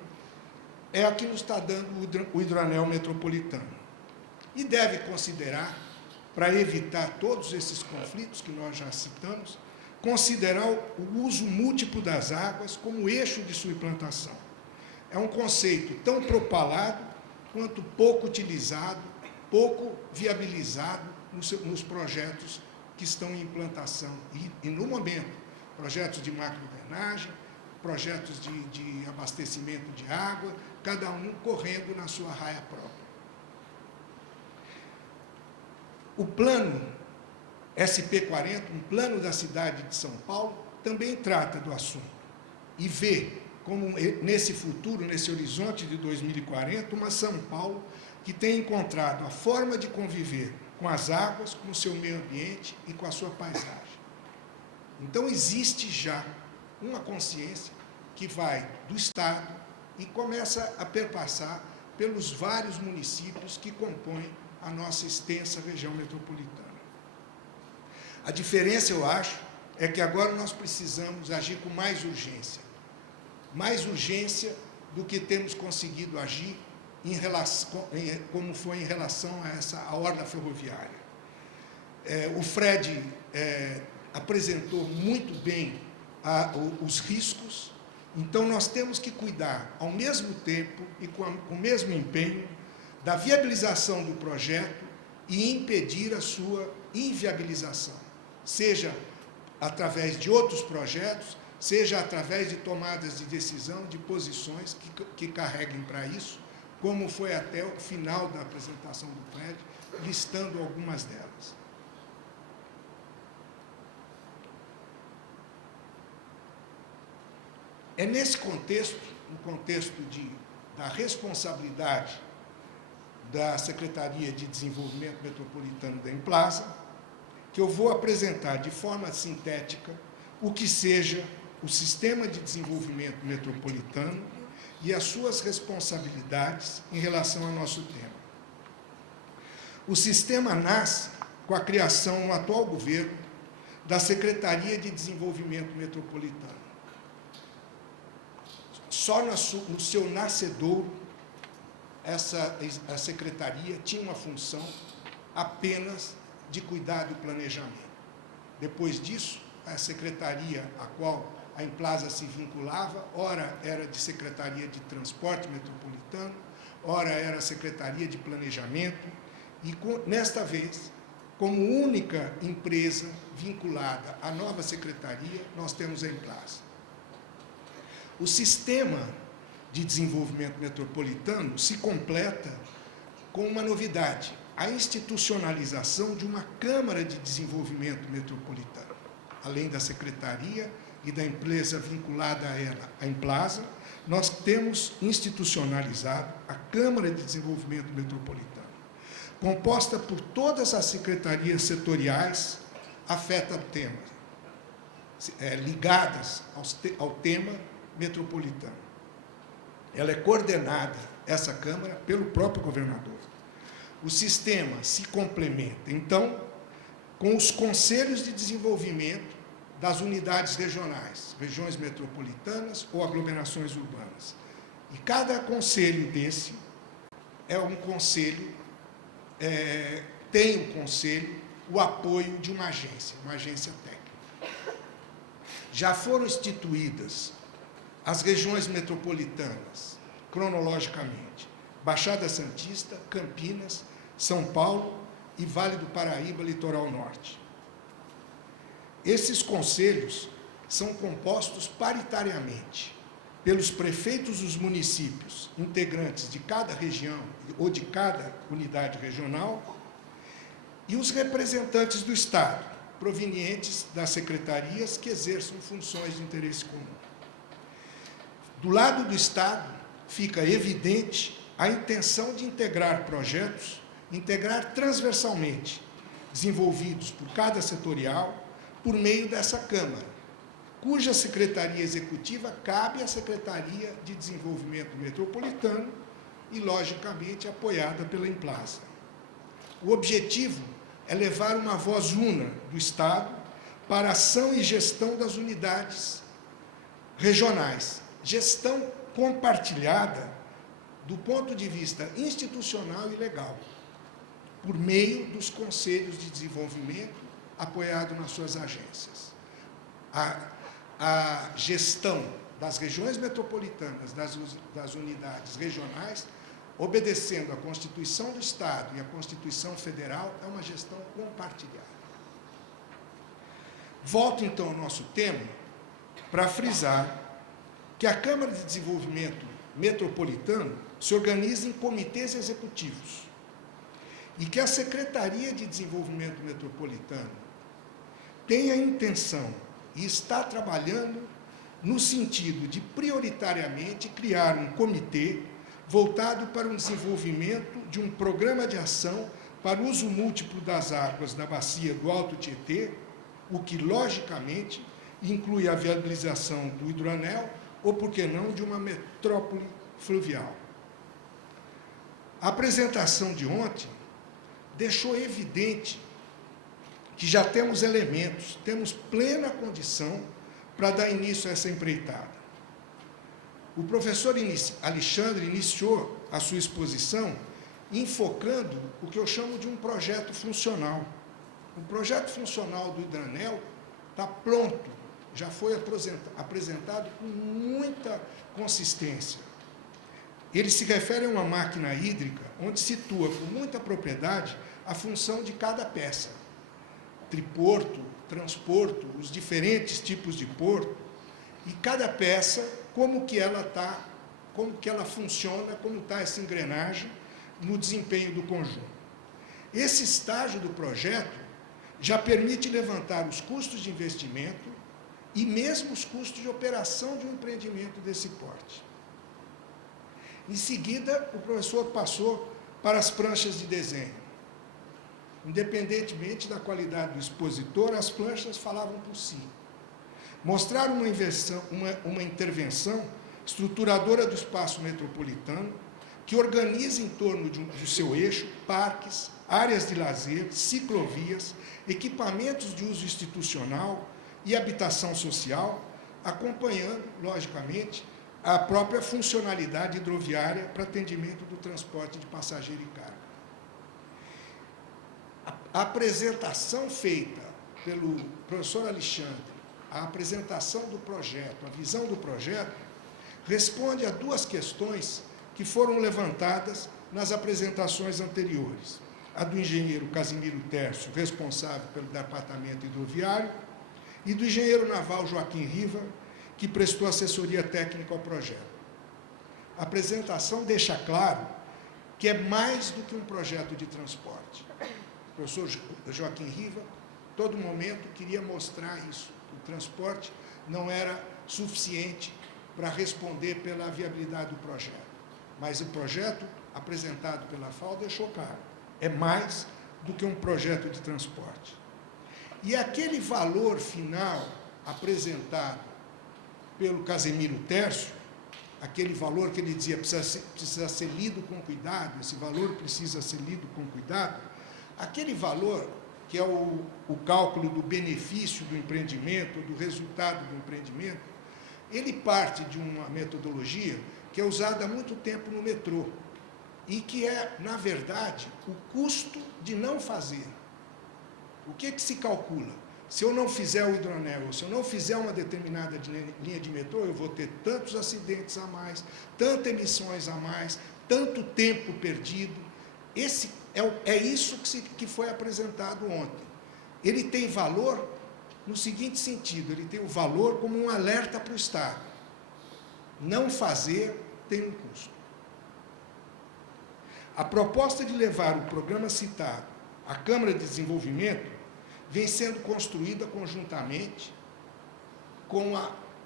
é a que nos está dando o hidroanel metropolitano. E deve considerar, para evitar todos esses conflitos que nós já citamos, considerar o uso múltiplo das águas como eixo de sua implantação. É um conceito tão propalado quanto pouco utilizado, pouco viabilizado nos projetos que estão em implantação. E no momento, projetos de macrodrenagem, projetos de abastecimento de água, cada um correndo na sua raia própria. O plano SP40, um plano da cidade de São Paulo, também trata do assunto e vê como, nesse futuro, nesse horizonte de 2040, uma São Paulo que tem encontrado a forma de conviver com as águas, com o seu meio ambiente e com a sua paisagem. Então, existe já uma consciência que vai do Estado e começa a perpassar pelos vários municípios que compõem a nossa extensa região metropolitana. A diferença, eu acho, é que agora nós precisamos agir com mais urgência do que temos conseguido agir como foi em relação a orla ferroviária. O Fred apresentou muito bem os riscos, então nós temos que cuidar, ao mesmo tempo e com o mesmo empenho, da viabilização do projeto e impedir a sua inviabilização, seja através de outros projetos, seja através de tomadas de decisão, de posições que carreguem para isso, como foi até o final da apresentação do Fred, listando algumas delas. É nesse contexto, no contexto da responsabilidade da Secretaria de Desenvolvimento Metropolitano da Implaza, que eu vou apresentar de forma sintética o que seja o Sistema de Desenvolvimento Metropolitano e as suas responsabilidades em relação ao nosso tema. O sistema nasce com a criação, no atual governo, da Secretaria de Desenvolvimento Metropolitano. Só no seu nascedouro, a secretaria tinha uma função apenas de cuidar do planejamento. Depois disso, a secretaria a qual a Implasa se vinculava, ora era de Secretaria de Transporte Metropolitano, ora era Secretaria de Planejamento, e nesta vez, como única empresa vinculada à nova secretaria, nós temos a Implasa. O sistema de desenvolvimento metropolitano se completa com uma novidade, a institucionalização de uma Câmara de Desenvolvimento Metropolitano. Além da secretaria e da empresa vinculada a ela, a Implasa, nós temos institucionalizado a Câmara de Desenvolvimento Metropolitano, composta por todas as secretarias setoriais afeta temas, ligadas ao tema metropolitano. Ela é coordenada, essa Câmara, pelo próprio governador. O sistema se complementa, então, com os conselhos de desenvolvimento das unidades regionais, regiões metropolitanas ou aglomerações urbanas. E cada conselho desse é um conselho, tem o conselho o apoio de uma agência técnica. Já foram instituídas as regiões metropolitanas, cronologicamente, Baixada Santista, Campinas, São Paulo e Vale do Paraíba, Litoral Norte. Esses conselhos são compostos paritariamente pelos prefeitos dos municípios, integrantes de cada região ou de cada unidade regional, e os representantes do Estado, provenientes das secretarias que exerçam funções de interesse comum. Do lado do Estado, fica evidente a intenção de integrar projetos, integrar transversalmente, desenvolvidos por cada setorial, por meio dessa Câmara, cuja Secretaria Executiva cabe à Secretaria de Desenvolvimento Metropolitano e, logicamente, apoiada pela Implasa. O objetivo é levar uma voz una do Estado para a ação e gestão das unidades regionais, gestão compartilhada do ponto de vista institucional e legal, por meio dos conselhos de desenvolvimento apoiado nas suas agências. A gestão das regiões metropolitanas, das unidades regionais, obedecendo à Constituição do Estado e à Constituição Federal, é uma gestão compartilhada. Volto, então, ao nosso tema para frisar que a Câmara de Desenvolvimento Metropolitano se organiza em comitês executivos e que a Secretaria de Desenvolvimento Metropolitano tem a intenção e está trabalhando no sentido de, prioritariamente, criar um comitê voltado para o desenvolvimento de um programa de ação para o uso múltiplo das águas da bacia do Alto Tietê, o que, logicamente, inclui a viabilização do hidroanel ou, por que não, de uma metrópole fluvial. A apresentação de ontem deixou evidente que já temos elementos, temos plena condição para dar início a essa empreitada. O professor Alexandre iniciou a sua exposição enfocando o que eu chamo de um projeto funcional. O projeto funcional do hidroanel está pronto, já foi apresentado com muita consistência. Ele se refere a uma máquina hídrica onde situa com muita propriedade a função de cada peça. Triporto, transporto, os diferentes tipos de porto, e cada peça, como que ela funciona, como está essa engrenagem no desempenho do conjunto. Esse estágio do projeto já permite levantar os custos de investimento e mesmo os custos de operação de um empreendimento desse porte. Em seguida, o professor passou para as pranchas de desenho. Independentemente da qualidade do expositor, as planchas falavam por si. mostrar uma intervenção estruturadora do espaço metropolitano, que organiza em torno do seu eixo parques, áreas de lazer, ciclovias, equipamentos de uso institucional e habitação social, acompanhando, logicamente, a própria funcionalidade hidroviária para atendimento do transporte de passageiro e carga. A apresentação feita pelo professor Alexandre, a apresentação do projeto, a visão do projeto, responde a duas questões que foram levantadas nas apresentações anteriores. A do engenheiro Casimiro Tércio, responsável pelo departamento hidroviário, e do engenheiro naval Joaquim Riva, que prestou assessoria técnica ao projeto. A apresentação deixa claro que é mais do que um projeto de transporte. O professor Joaquim Riva, todo momento, queria mostrar isso. O transporte não era suficiente para responder pela viabilidade do projeto. Mas o projeto apresentado pela FAO deixou claro, é mais do que um projeto de transporte. E aquele valor final apresentado pelo Casimiro Tércio, aquele valor que ele dizia precisa ser lido com cuidado, esse valor precisa ser lido com cuidado, aquele valor, que é o cálculo do benefício do empreendimento, do resultado do empreendimento, ele parte de uma metodologia que é usada há muito tempo no metrô e que é, na verdade, o custo de não fazer. O que se calcula? Se eu não fizer o hidroanel, ou se eu não fizer uma determinada linha de metrô, eu vou ter tantos acidentes a mais, tantas emissões a mais, tanto tempo perdido. É isso que foi apresentado ontem. Ele tem valor no seguinte sentido, ele tem o valor como um alerta para o Estado. Não fazer tem um custo. A proposta de levar o programa citado à Câmara de Desenvolvimento vem sendo construída conjuntamente com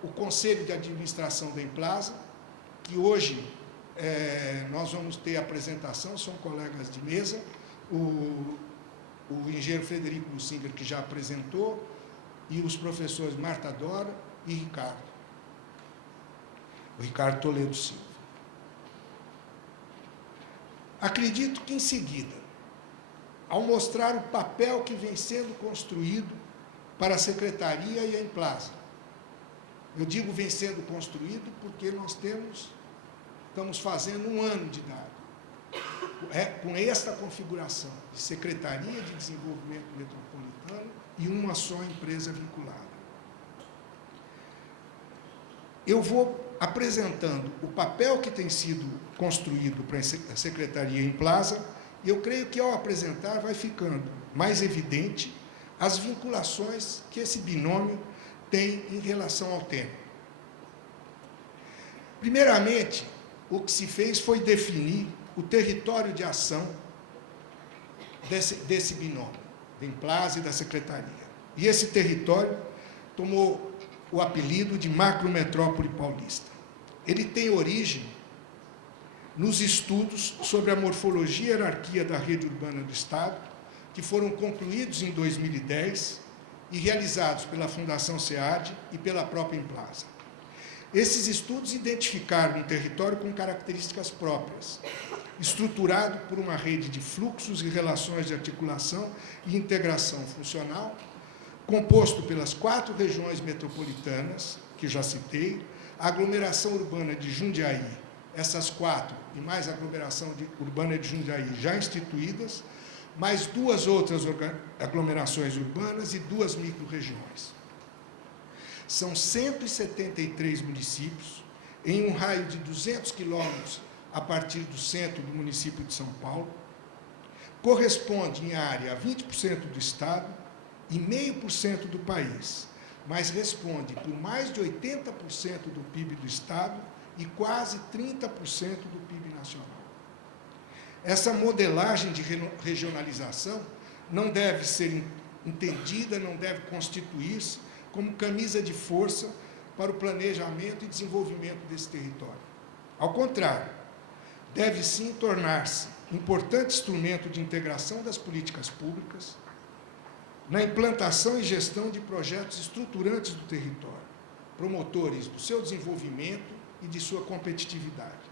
o Conselho de Administração da Emplasa, que hoje nós vamos ter a apresentação, são colegas de mesa, o engenheiro Frederico Lucinger, que já apresentou, e os professores Marta Dora e Ricardo Toledo Silva. Acredito que, em seguida, ao mostrar o papel que vem sendo construído para a Secretaria e a Emplasa, eu digo vem sendo construído porque nós estamos fazendo 1 ano de dado, com esta configuração de Secretaria de Desenvolvimento Metropolitano e uma só empresa vinculada. Eu vou apresentando o papel que tem sido construído para a Secretaria e Emplasa, e eu creio que, ao apresentar, vai ficando mais evidente as vinculações que esse binômio tem em relação ao tema. Primeiramente, o que se fez foi definir o território de ação desse binômio, da Emplasa e da Secretaria. E esse território tomou o apelido de Macrometrópole Paulista. Ele tem origem nos estudos sobre a morfologia e hierarquia da rede urbana do Estado, que foram concluídos em 2010 e realizados pela Fundação SEAD e pela própria Emplasa. Esses estudos identificaram um território com características próprias, estruturado por uma rede de fluxos e relações de articulação e integração funcional, composto pelas 4 regiões metropolitanas, que já citei, a aglomeração urbana de Jundiaí, essas 4, e mais a aglomeração urbana de Jundiaí já instituídas, mais 2 outras aglomerações urbanas e 2 micro-regiões. São 173 municípios, em um raio de 200 quilômetros a partir do centro do município de São Paulo, corresponde em área a 20% do Estado e 0,5% do país, mas responde por mais de 80% do PIB do Estado e quase 30% do PIB nacional. Essa modelagem de regionalização não deve ser entendida, não deve constituir-se como camisa de força para o planejamento e desenvolvimento desse território. Ao contrário, deve sim tornar-se importante instrumento de integração das políticas públicas, na implantação e gestão de projetos estruturantes do território, promotores do seu desenvolvimento e de sua competitividade.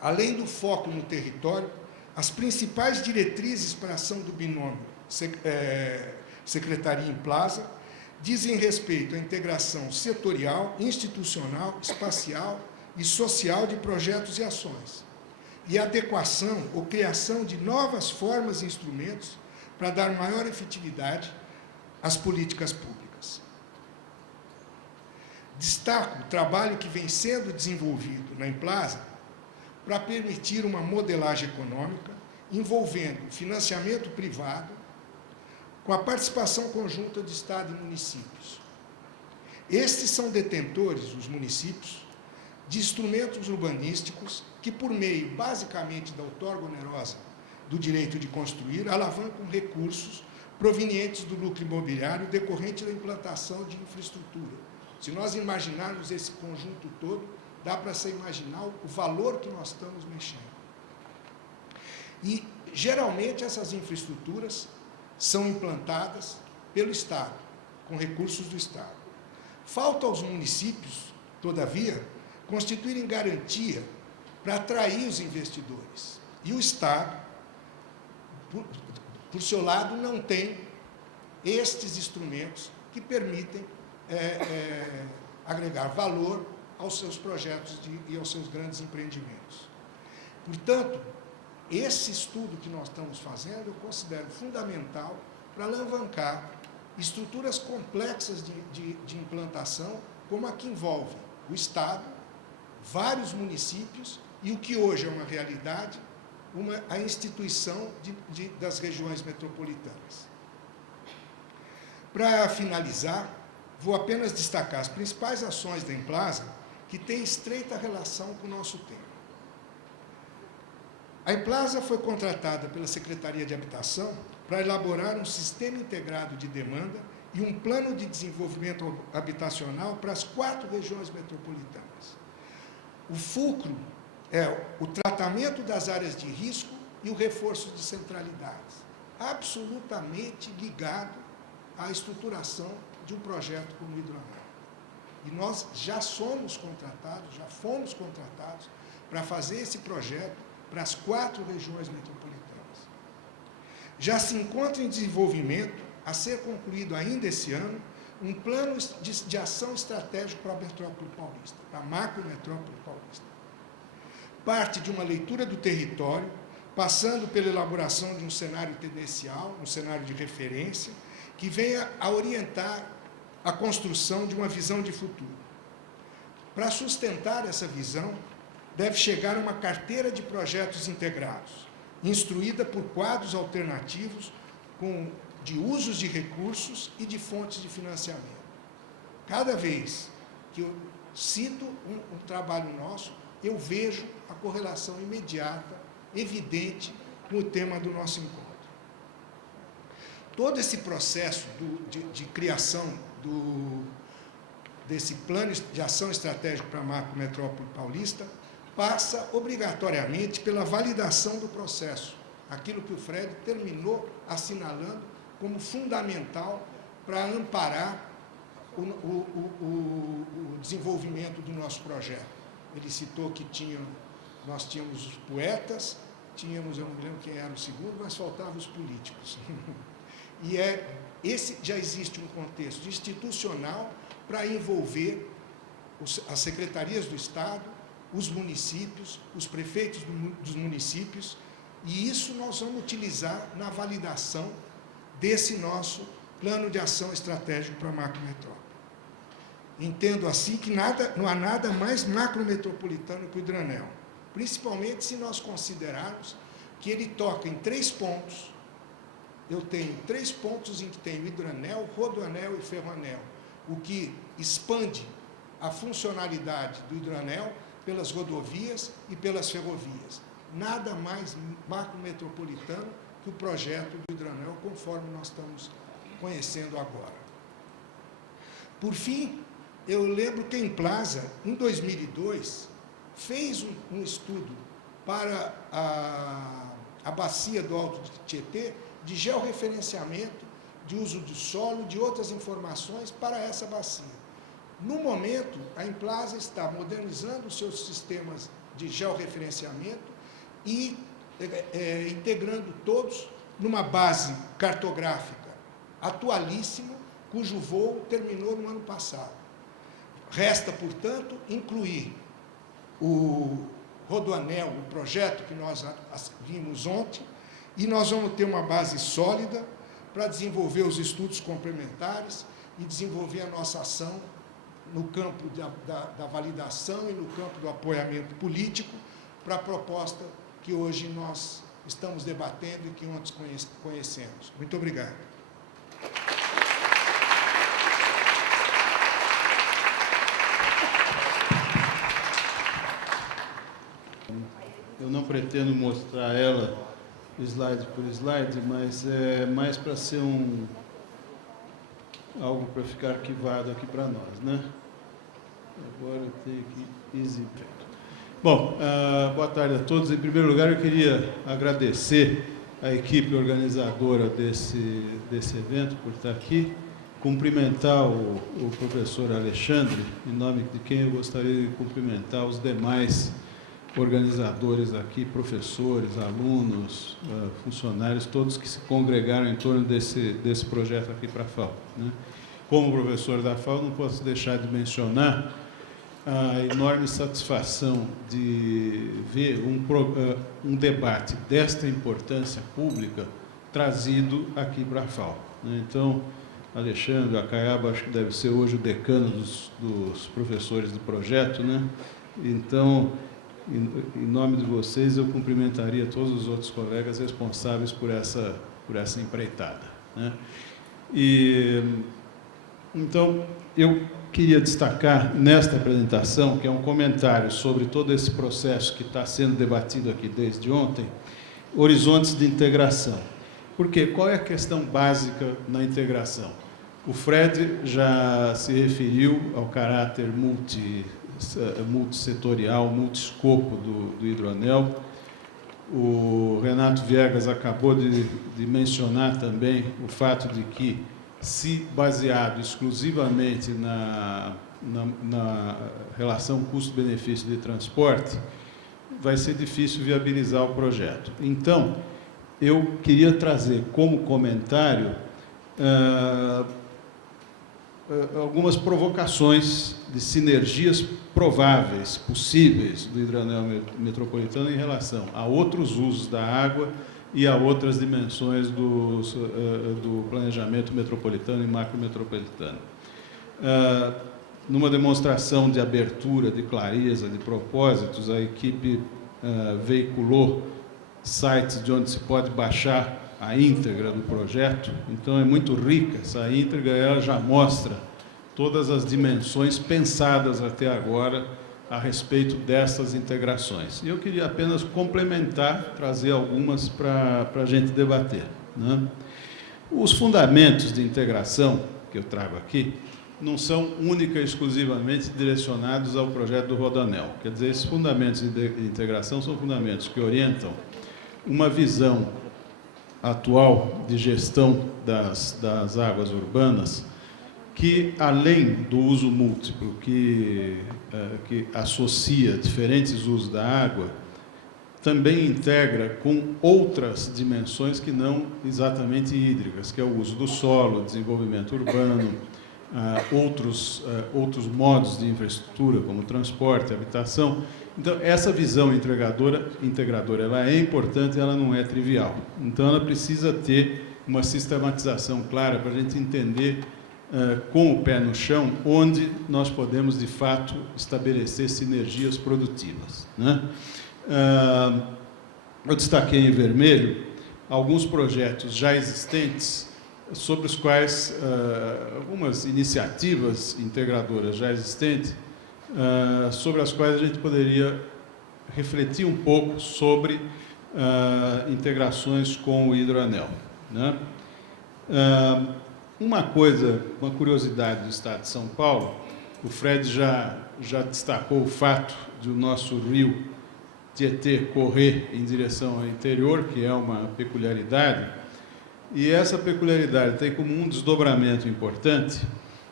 Além do foco no território, as principais diretrizes para a ação do binômio Secretaria Implaza dizem respeito à integração setorial, institucional, espacial e social de projetos e ações, e adequação ou criação de novas formas e instrumentos para dar maior efetividade às políticas públicas. Destaco o trabalho que vem sendo desenvolvido na Implaza para permitir uma modelagem econômica envolvendo financiamento privado com a participação conjunta de Estado e municípios. Estes são detentores, os municípios, de instrumentos urbanísticos que, por meio, basicamente, da outorga onerosa do direito de construir, alavancam recursos provenientes do lucro imobiliário decorrente da implantação de infraestrutura. Se nós imaginarmos esse conjunto todo, dá para se imaginar o valor que nós estamos mexendo. E, geralmente, essas infraestruturas são implantadas pelo Estado, com recursos do Estado. Falta aos municípios, todavia, constituírem garantia para atrair os investidores. E o Estado, por seu lado, não tem estes instrumentos que permitem agregar valor aos seus projetos e aos seus grandes empreendimentos. Portanto, esse estudo que nós estamos fazendo, eu considero fundamental para alavancar estruturas complexas de implantação, como a que envolve o Estado, vários municípios e o que hoje é uma realidade, a instituição das regiões metropolitanas. Para finalizar, vou apenas destacar as principais ações da Implaza que têm estreita relação com o nosso tema. A Implaza foi contratada pela Secretaria de Habitação para elaborar um sistema integrado de demanda e um plano de desenvolvimento habitacional para as 4 regiões metropolitanas. O fulcro é o tratamento das áreas de risco e o reforço de centralidades, absolutamente ligado à estruturação de um projeto como o Hidroanel. E nós já fomos contratados para fazer esse projeto para as 4 regiões metropolitanas. Já se encontra em desenvolvimento, a ser concluído ainda esse ano, um plano de ação estratégico para a metrópole paulista, para a macrometrópole paulista. Parte de uma leitura do território, passando pela elaboração de um cenário tendencial, um cenário de referência, que venha a orientar a construção de uma visão de futuro. Para sustentar essa visão, deve chegar uma carteira de projetos integrados, instruída por quadros alternativos de usos de recursos e de fontes de financiamento. Cada vez que eu cito um trabalho nosso, eu vejo a correlação imediata, evidente, com o tema do nosso encontro. Todo esse processo de criação desse plano de ação estratégico para a macrometrópole paulista passa obrigatoriamente pela validação do processo, aquilo que o Fred terminou assinalando como fundamental para amparar o desenvolvimento do nosso projeto. Ele citou que nós tínhamos os poetas, eu não me lembro quem era o segundo, mas faltavam os políticos. E já existe um contexto institucional para envolver as secretarias do Estado, os municípios, os prefeitos dos municípios, e isso nós vamos utilizar na validação desse nosso plano de ação estratégico para a macrometrópole. Entendo assim que não há nada mais macrometropolitano que o Hidroanel, principalmente se nós considerarmos que ele toca em 3 pontos. Eu tenho 3 pontos em que tem o Hidroanel, Rodoanel e Ferroanel, o que expande a funcionalidade do Hidroanel pelas rodovias e pelas ferrovias. Nada mais macrometropolitano que o projeto do Hidroanel, conforme nós estamos conhecendo agora. Por fim, eu lembro que a Implaza, em 2002, fez um estudo para a bacia do Alto de Tietê, de georreferenciamento, de uso do solo, de outras informações para essa bacia. No momento, a Implasa está modernizando os seus sistemas de georreferenciamento e integrando todos numa base cartográfica atualíssima, cujo voo terminou no ano passado. Resta, portanto, incluir o Rodoanel, o projeto que nós vimos ontem, e nós vamos ter uma base sólida para desenvolver os estudos complementares e desenvolver a nossa ação no campo da validação e no campo do apoiamento político para a proposta que hoje nós estamos debatendo e que ontem conhecemos. Muito obrigado. Eu não pretendo mostrar ela slide por slide, mas é mais para ser algo para ficar arquivado aqui para nós, né? Agora eu tenho que exibir. Bom, boa tarde a todos. Em primeiro lugar, eu queria agradecer a equipe organizadora desse evento por estar aqui, cumprimentar o professor Alexandre, em nome de quem eu gostaria de cumprimentar os demais organizadores aqui, professores, alunos, funcionários, todos que se congregaram em torno desse projeto aqui para a FAO, né? Como professor da FAO, não posso deixar de mencionar a enorme satisfação de ver um debate desta importância pública trazido aqui para a FAO, né? Então, Alexandre, Acaiaba, acho que deve ser hoje o decano dos professores do projeto, né? Então, em nome de vocês, eu cumprimentaria todos os outros colegas responsáveis por essa empreitada, né? Então, eu queria destacar nesta apresentação, que é um comentário sobre todo esse processo que está sendo debatido aqui desde ontem, horizontes de integração. Porque qual é a questão básica na integração? O Fred já se referiu ao caráter multissetorial, multiscopo do hidroanel. O Renato Viegas acabou de mencionar também o fato de que, se baseado exclusivamente na relação custo-benefício de transporte, vai ser difícil viabilizar o projeto. Então, eu queria trazer como comentário algumas provocações de sinergias prováveis, possíveis, do hidroanel metropolitano em relação a outros usos da água e a outras dimensões do planejamento metropolitano e macrometropolitano. Numa demonstração de abertura, de clareza, de propósitos, a equipe veiculou sites de onde se pode baixar a íntegra do projeto. Então, é muito rica essa íntegra, ela já mostra todas as dimensões pensadas até agora a respeito dessas integrações. E eu queria apenas complementar, trazer algumas para a gente debater, né? Os fundamentos de integração que eu trago aqui não são única e exclusivamente direcionados ao projeto do Rodoanel. Quer dizer, esses fundamentos de integração são fundamentos que orientam uma visão atual de gestão das águas urbanas, que, além do uso múltiplo, que associa diferentes usos da água, também integra com outras dimensões que não exatamente hídricas, que é o uso do solo, desenvolvimento urbano, outros modos de infraestrutura, como transporte, habitação. Então, essa visão integradora ela é importante, ela não é trivial. Então, ela precisa ter uma sistematização clara para a gente entender, com o pé no chão, onde nós podemos, de fato, estabelecer sinergias produtivas, né? Eu destaquei em vermelho alguns projetos já existentes, sobre os quais algumas iniciativas integradoras já existentes, sobre as quais a gente poderia refletir um pouco sobre integrações com o hidroanel, né? Uma curiosidade do Estado de São Paulo, o Fred já destacou o fato de o nosso rio Tietê correr em direção ao interior, que é uma peculiaridade, e essa peculiaridade tem como um desdobramento importante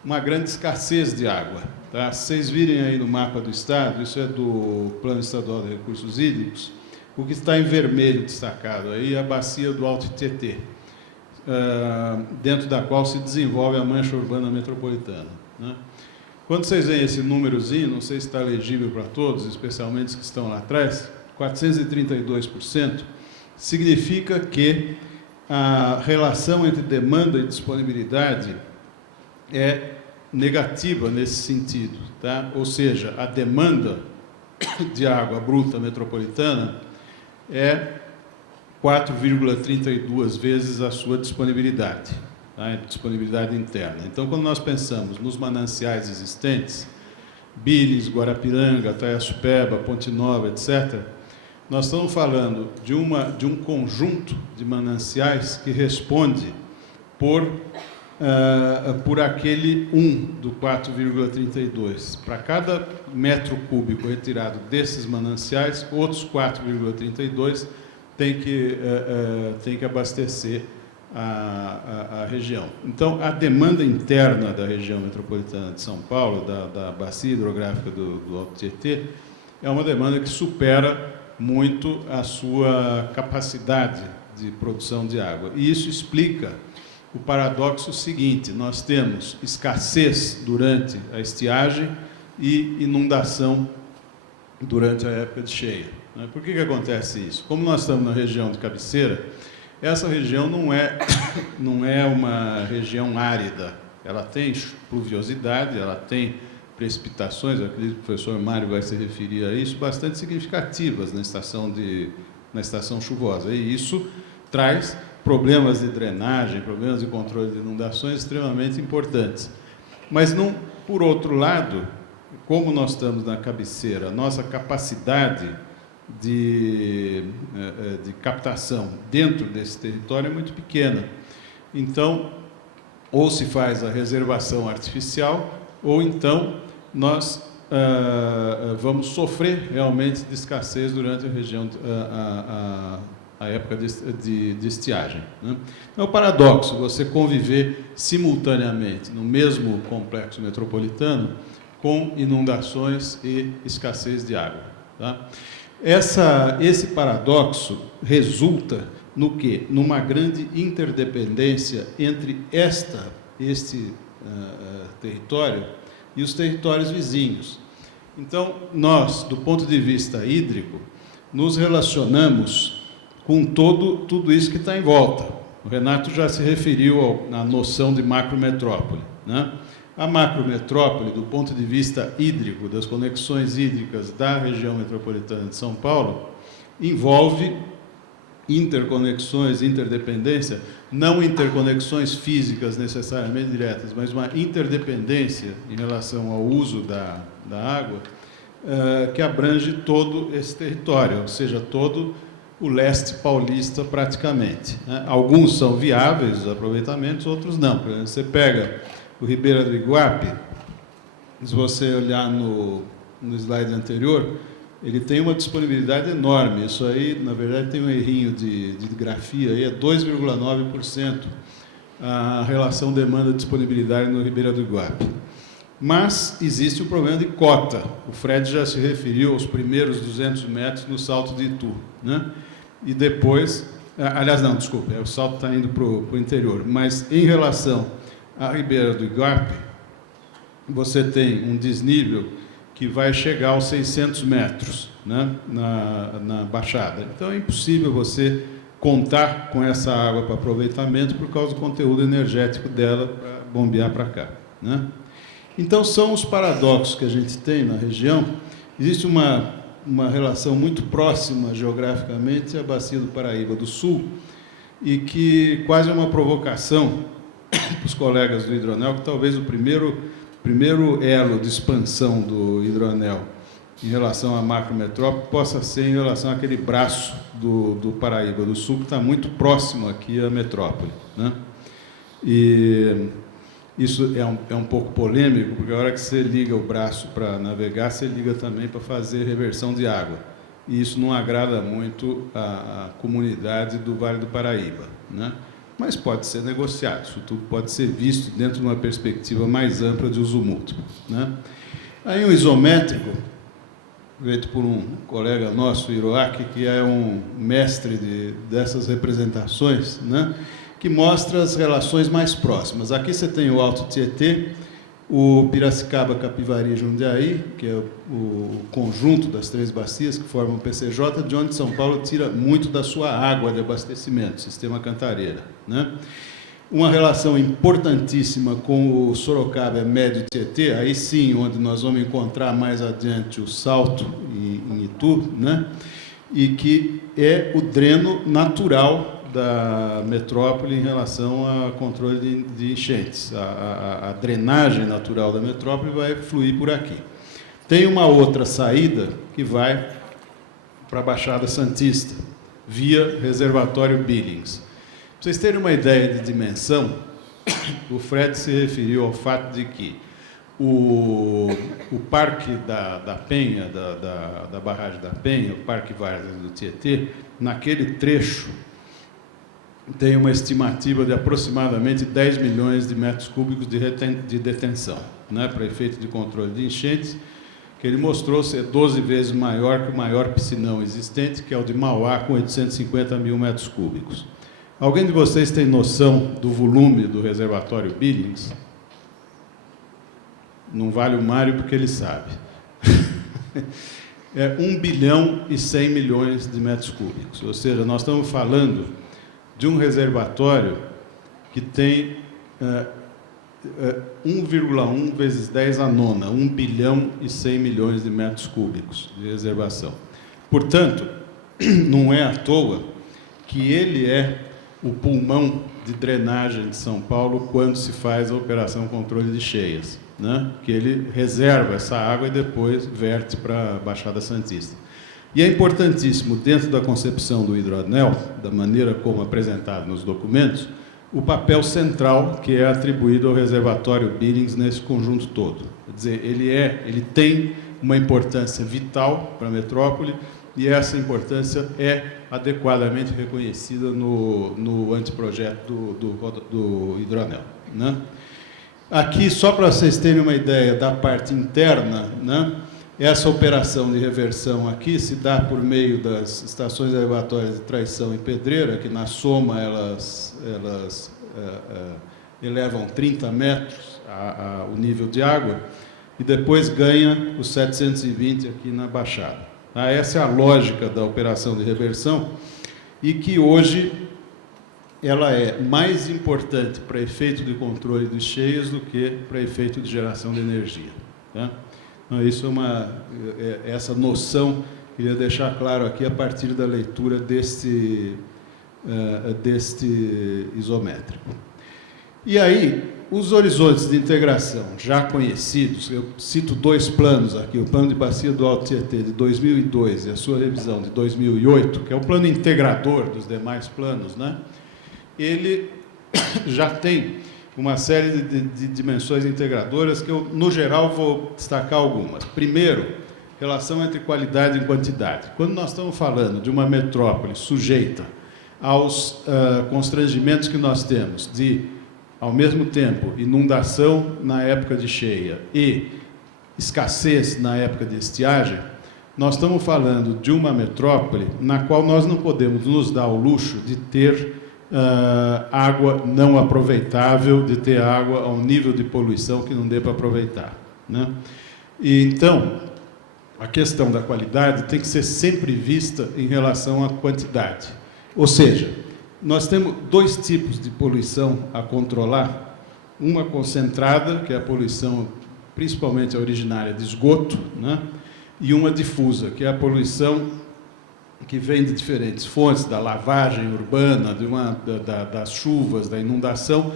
uma grande escassez de água. Tá? Se vocês virem aí no mapa do Estado, isso é do Plano Estadual de Recursos Hídricos, o que está em vermelho destacado aí é a bacia do Alto Tietê, dentro da qual se desenvolve a mancha urbana metropolitana, né? Quando vocês veem esse númerozinho, não sei se está legível para todos, especialmente os que estão lá atrás, 432%, significa que a relação entre demanda e disponibilidade é negativa nesse sentido, tá? Ou seja, a demanda de água bruta metropolitana é 4,32 vezes a sua disponibilidade, tá? Disponibilidade interna. Então, quando nós pensamos nos mananciais existentes, Billings, Guarapiranga, Taiaçupeba, Ponte Nova, etc., nós estamos falando de um conjunto de mananciais que responde por aquele 1 do 4,32. Para cada metro cúbico retirado desses mananciais, outros 4,32 tem que abastecer a região. Então, a demanda interna da região metropolitana de São Paulo, da bacia hidrográfica do Alto Tietê, é uma demanda que supera muito a sua capacidade de produção de água. E isso explica o paradoxo seguinte: nós temos escassez durante a estiagem e inundação durante a época de cheia. Por que acontece isso? Como nós estamos na região de cabeceira, essa região não é uma região árida. Ela tem pluviosidade, ela tem precipitações, eu acredito que o professor Mário vai se referir a isso, bastante significativas na estação chuvosa. E isso traz problemas de drenagem, problemas de controle de inundações extremamente importantes. Mas, não, por outro lado, como nós estamos na cabeceira, nossa capacidade de captação dentro desse território é muito pequena. Então, ou se faz a reservação artificial, ou então nós vamos sofrer realmente de escassez durante a região, a época de estiagem, né? É um paradoxo você conviver simultaneamente no mesmo complexo metropolitano com inundações e escassez de água, tá? Esse paradoxo resulta no quê? Numa grande interdependência entre este território e os territórios vizinhos. Então, nós, do ponto de vista hídrico, nos relacionamos com tudo isso que está em volta. O Renato já se referiu à noção de macrometrópole, né? A macrometrópole, do ponto de vista hídrico, das conexões hídricas da região metropolitana de São Paulo, envolve interconexões, interdependência, não interconexões físicas necessariamente diretas, mas uma interdependência em relação ao uso da água, que abrange todo esse território, ou seja, todo o leste paulista praticamente, né? Alguns são viáveis, os aproveitamentos, outros não. Por exemplo, você pega o Ribeira do Iguape, se você olhar no slide anterior, ele tem uma disponibilidade enorme. Isso aí, na verdade, tem um errinho de grafia, aí é 2,9% a relação demanda-disponibilidade no Ribeira do Iguape. Mas existe o problema de cota. O Fred já se referiu aos primeiros 200 metros no Salto de Itu, né? E depois, aliás, não, desculpa, o salto está indo para o interior, mas em relação à Ribeira do Iguape, você tem um desnível que vai chegar aos 600 metros, né, na Baixada. Então, é impossível você contar com essa água para aproveitamento por causa do conteúdo energético dela para bombear para cá, né? Então, são os paradoxos que a gente tem na região. Existe uma relação muito próxima geograficamente à bacia do Paraíba do Sul e que quase é uma provocação para os colegas do hidroanel, que talvez o primeiro elo de expansão do hidroanel em relação à macrometrópole possa ser em relação àquele braço do Paraíba do Sul, que está muito próximo aqui à metrópole, né? E isso é um pouco polêmico, porque a hora que você liga o braço para navegar, você liga também para fazer reversão de água. E isso não agrada muito a comunidade do Vale do Paraíba, né? Mas pode ser negociado, isso tudo pode ser visto dentro de uma perspectiva mais ampla de uso mútuo, né? Aí um isométrico, feito por um colega nosso, Hiroaki, que é um mestre dessas representações, né, que mostra as relações mais próximas. Aqui você tem o Alto Tietê, o Piracicaba, Capivari e Jundiaí, que é o conjunto das 3 bacias que formam o PCJ, de onde São Paulo tira muito da sua água de abastecimento, sistema Cantareira, né? Uma relação importantíssima com o Sorocaba Médio Tietê, aí sim, onde nós vamos encontrar mais adiante o Salto em Itu, né? E que é o dreno natural da metrópole em relação ao controle de enchentes. A drenagem natural da metrópole vai fluir por aqui. Tem uma outra saída que vai para a Baixada Santista, via reservatório Billings. Para vocês terem uma ideia de dimensão, o Fred se referiu ao fato de que o Parque da Penha, da barragem da Penha, o Parque Várzea do Tietê, naquele trecho, tem uma estimativa de aproximadamente 10 milhões de metros cúbicos de detenção, né, para efeito de controle de enchentes, que ele mostrou ser 12 vezes maior que o maior piscinão existente, que é o de Mauá, com 850 mil metros cúbicos. Alguém de vocês tem noção do volume do reservatório Billings? Não vale o Mário porque ele sabe. É 1 bilhão e 100 milhões de metros cúbicos. Ou seja, nós estamos falando de um reservatório que tem 1,1 vezes 10 à nona, 1 bilhão e 100 milhões de metros cúbicos de reservação. Portanto, não é à toa que ele é o pulmão de drenagem de São Paulo quando se faz a operação controle de cheias, né? Que ele reserva essa água e depois verte para a Baixada Santista. E é importantíssimo, dentro da concepção do hidroanel, da maneira como apresentado nos documentos, o papel central que é atribuído ao reservatório Billings nesse conjunto todo. Quer dizer, ele tem uma importância vital para a metrópole e essa importância é adequadamente reconhecida no anteprojeto do hidroanel, né? Aqui, só para vocês terem uma ideia da parte interna, né? Essa operação de reversão aqui se dá por meio das estações elevatórias de Traição e Pedreira, que na soma elas elevam 30 metros o nível de água, e depois ganha os 720 aqui na Baixada. Essa é a lógica da operação de reversão, e que hoje ela é mais importante para efeito de controle de cheias do que para efeito de geração de energia, tá? Então, isso é essa noção, queria deixar claro aqui a partir da leitura deste isométrico. E aí, os horizontes de integração já conhecidos, eu cito 2 planos aqui, o plano de bacia do Alto Tietê de 2002 e a sua revisão de 2008, que é o plano integrador dos demais planos, né? Ele já tem uma série de dimensões integradoras que eu, no geral, vou destacar algumas. Primeiro, relação entre qualidade e quantidade. Quando nós estamos falando de uma metrópole sujeita aos constrangimentos que nós temos de, ao mesmo tempo, inundação na época de cheia e escassez na época de estiagem, nós estamos falando de uma metrópole na qual nós não podemos nos dar o luxo de ter água não aproveitável, de ter água a um nível de poluição que não dê para aproveitar, né? E, então, a questão da qualidade tem que ser sempre vista em relação à quantidade. Ou seja, nós temos 2 tipos de poluição a controlar. Uma concentrada, que é a poluição principalmente originária de esgoto, né? E uma difusa, que é a poluição que vem de diferentes fontes, da lavagem urbana, das chuvas, da inundação,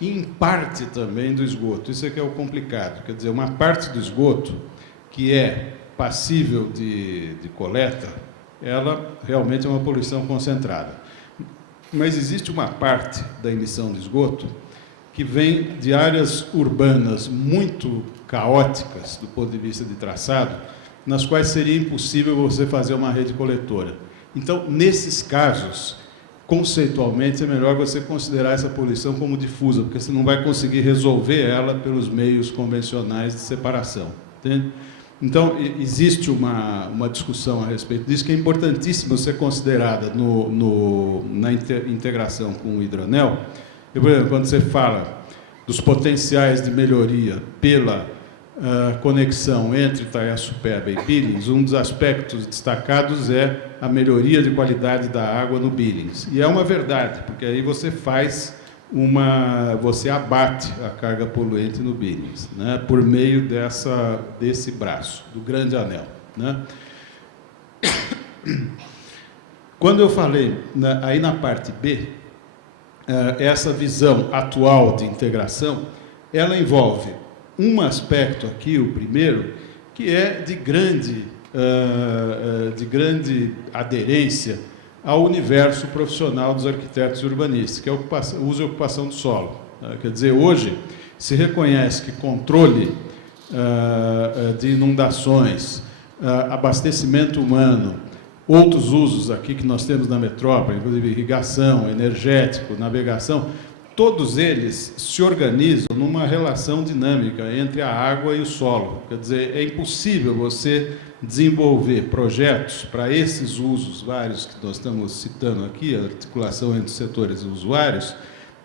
e, em parte, também do esgoto. Isso é que é o complicado. Quer dizer, uma parte do esgoto que é passível de coleta, ela realmente é uma poluição concentrada. Mas existe uma parte da emissão de esgoto que vem de áreas urbanas muito caóticas, do ponto de vista de traçado, nas quais seria impossível você fazer uma rede coletora. Então, nesses casos, conceitualmente, é melhor você considerar essa poluição como difusa, porque você não vai conseguir resolver ela pelos meios convencionais de separação, entende? Então, existe uma discussão a respeito disso que é importantíssima ser considerada na integração com o hidroanel. Por exemplo, quando você fala dos potenciais de melhoria pela conexão entre Itaiaçupeba e Billings, um dos aspectos destacados é a melhoria de qualidade da água no Billings. E é uma verdade, porque aí você você abate a carga poluente no Billings, né, por meio desse braço, do Grande Anel, né. Quando eu falei, aí na parte B, essa visão atual de integração, ela envolve um aspecto aqui, o primeiro, que é de grande aderência ao universo profissional dos arquitetos urbanistas, que é o uso e ocupação do solo. Quer dizer, hoje se reconhece que controle de inundações, abastecimento humano, outros usos aqui que nós temos na metrópole, inclusive irrigação, energético, navegação, todos eles se organizam numa relação dinâmica entre a água e o solo. Quer dizer, é impossível você desenvolver projetos para esses usos vários que nós estamos citando aqui, a articulação entre os setores e usuários,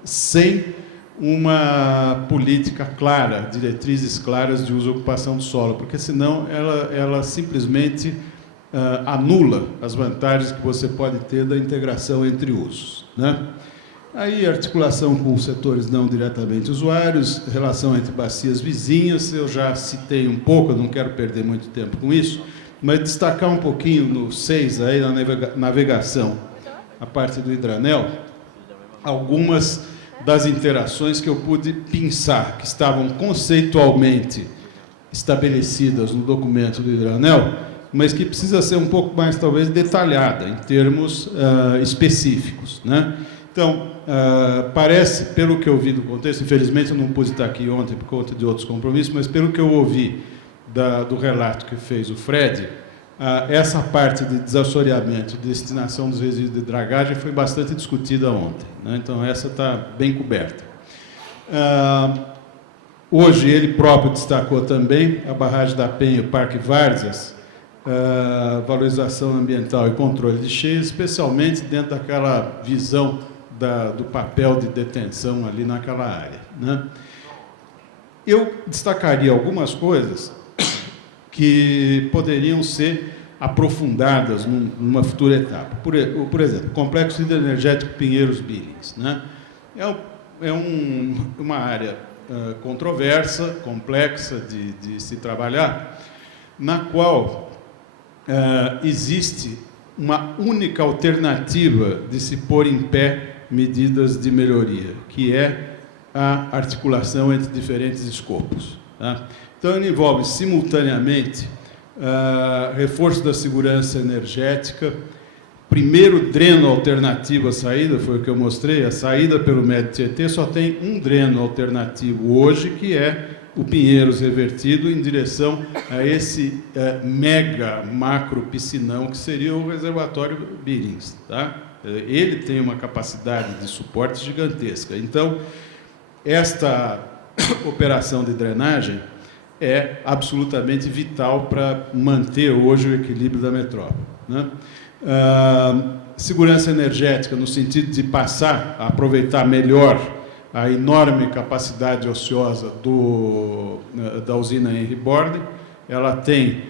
sem uma política clara, diretrizes claras de uso e ocupação do solo, porque senão ela simplesmente anula as vantagens que você pode ter da integração entre usos, né? Aí, articulação com os setores não diretamente usuários, relação entre bacias vizinhas, eu já citei um pouco, eu não quero perder muito tempo com isso, mas destacar um pouquinho no 6, aí, na navegação, a parte do hidroanel, algumas das interações que eu pude pensar, que estavam conceitualmente estabelecidas no documento do hidroanel, mas que precisa ser um pouco mais, talvez, detalhada, em termos específicos, né? Então, parece, pelo que eu vi do contexto, infelizmente eu não pude estar aqui ontem por conta de outros compromissos, mas pelo que eu ouvi do relato que fez o Fred, essa parte de desassoreamento, de destinação dos resíduos de dragagem foi bastante discutida ontem, né? Então, essa está bem coberta. Hoje, ele próprio destacou também a barragem da Penha e o Parque Várzeas, valorização ambiental e controle de cheias, especialmente dentro daquela visão do papel de detenção ali naquela área, né? Eu destacaria algumas coisas que poderiam ser aprofundadas numa futura etapa. Por exemplo, Complexo Hidroenergético Pinheiros-Billings, né? É uma área controversa, complexa de se trabalhar, na qual existe uma única alternativa de se pôr em pé medidas de melhoria, que é a articulação entre diferentes escopos, tá? Então, ele envolve simultaneamente reforço da segurança energética, primeiro dreno alternativo à saída, foi o que eu mostrei, a saída pelo Médio Tietê só tem um dreno alternativo hoje, que é o Pinheiros revertido em direção a esse mega macro piscinão que seria o reservatório Billings, tá? Ele tem uma capacidade de suporte gigantesca. Então, esta operação de drenagem é absolutamente vital para manter hoje o equilíbrio da metrópole, né? Segurança energética, no sentido de passar a aproveitar melhor a enorme capacidade ociosa da usina Henry Borden. Ela tem,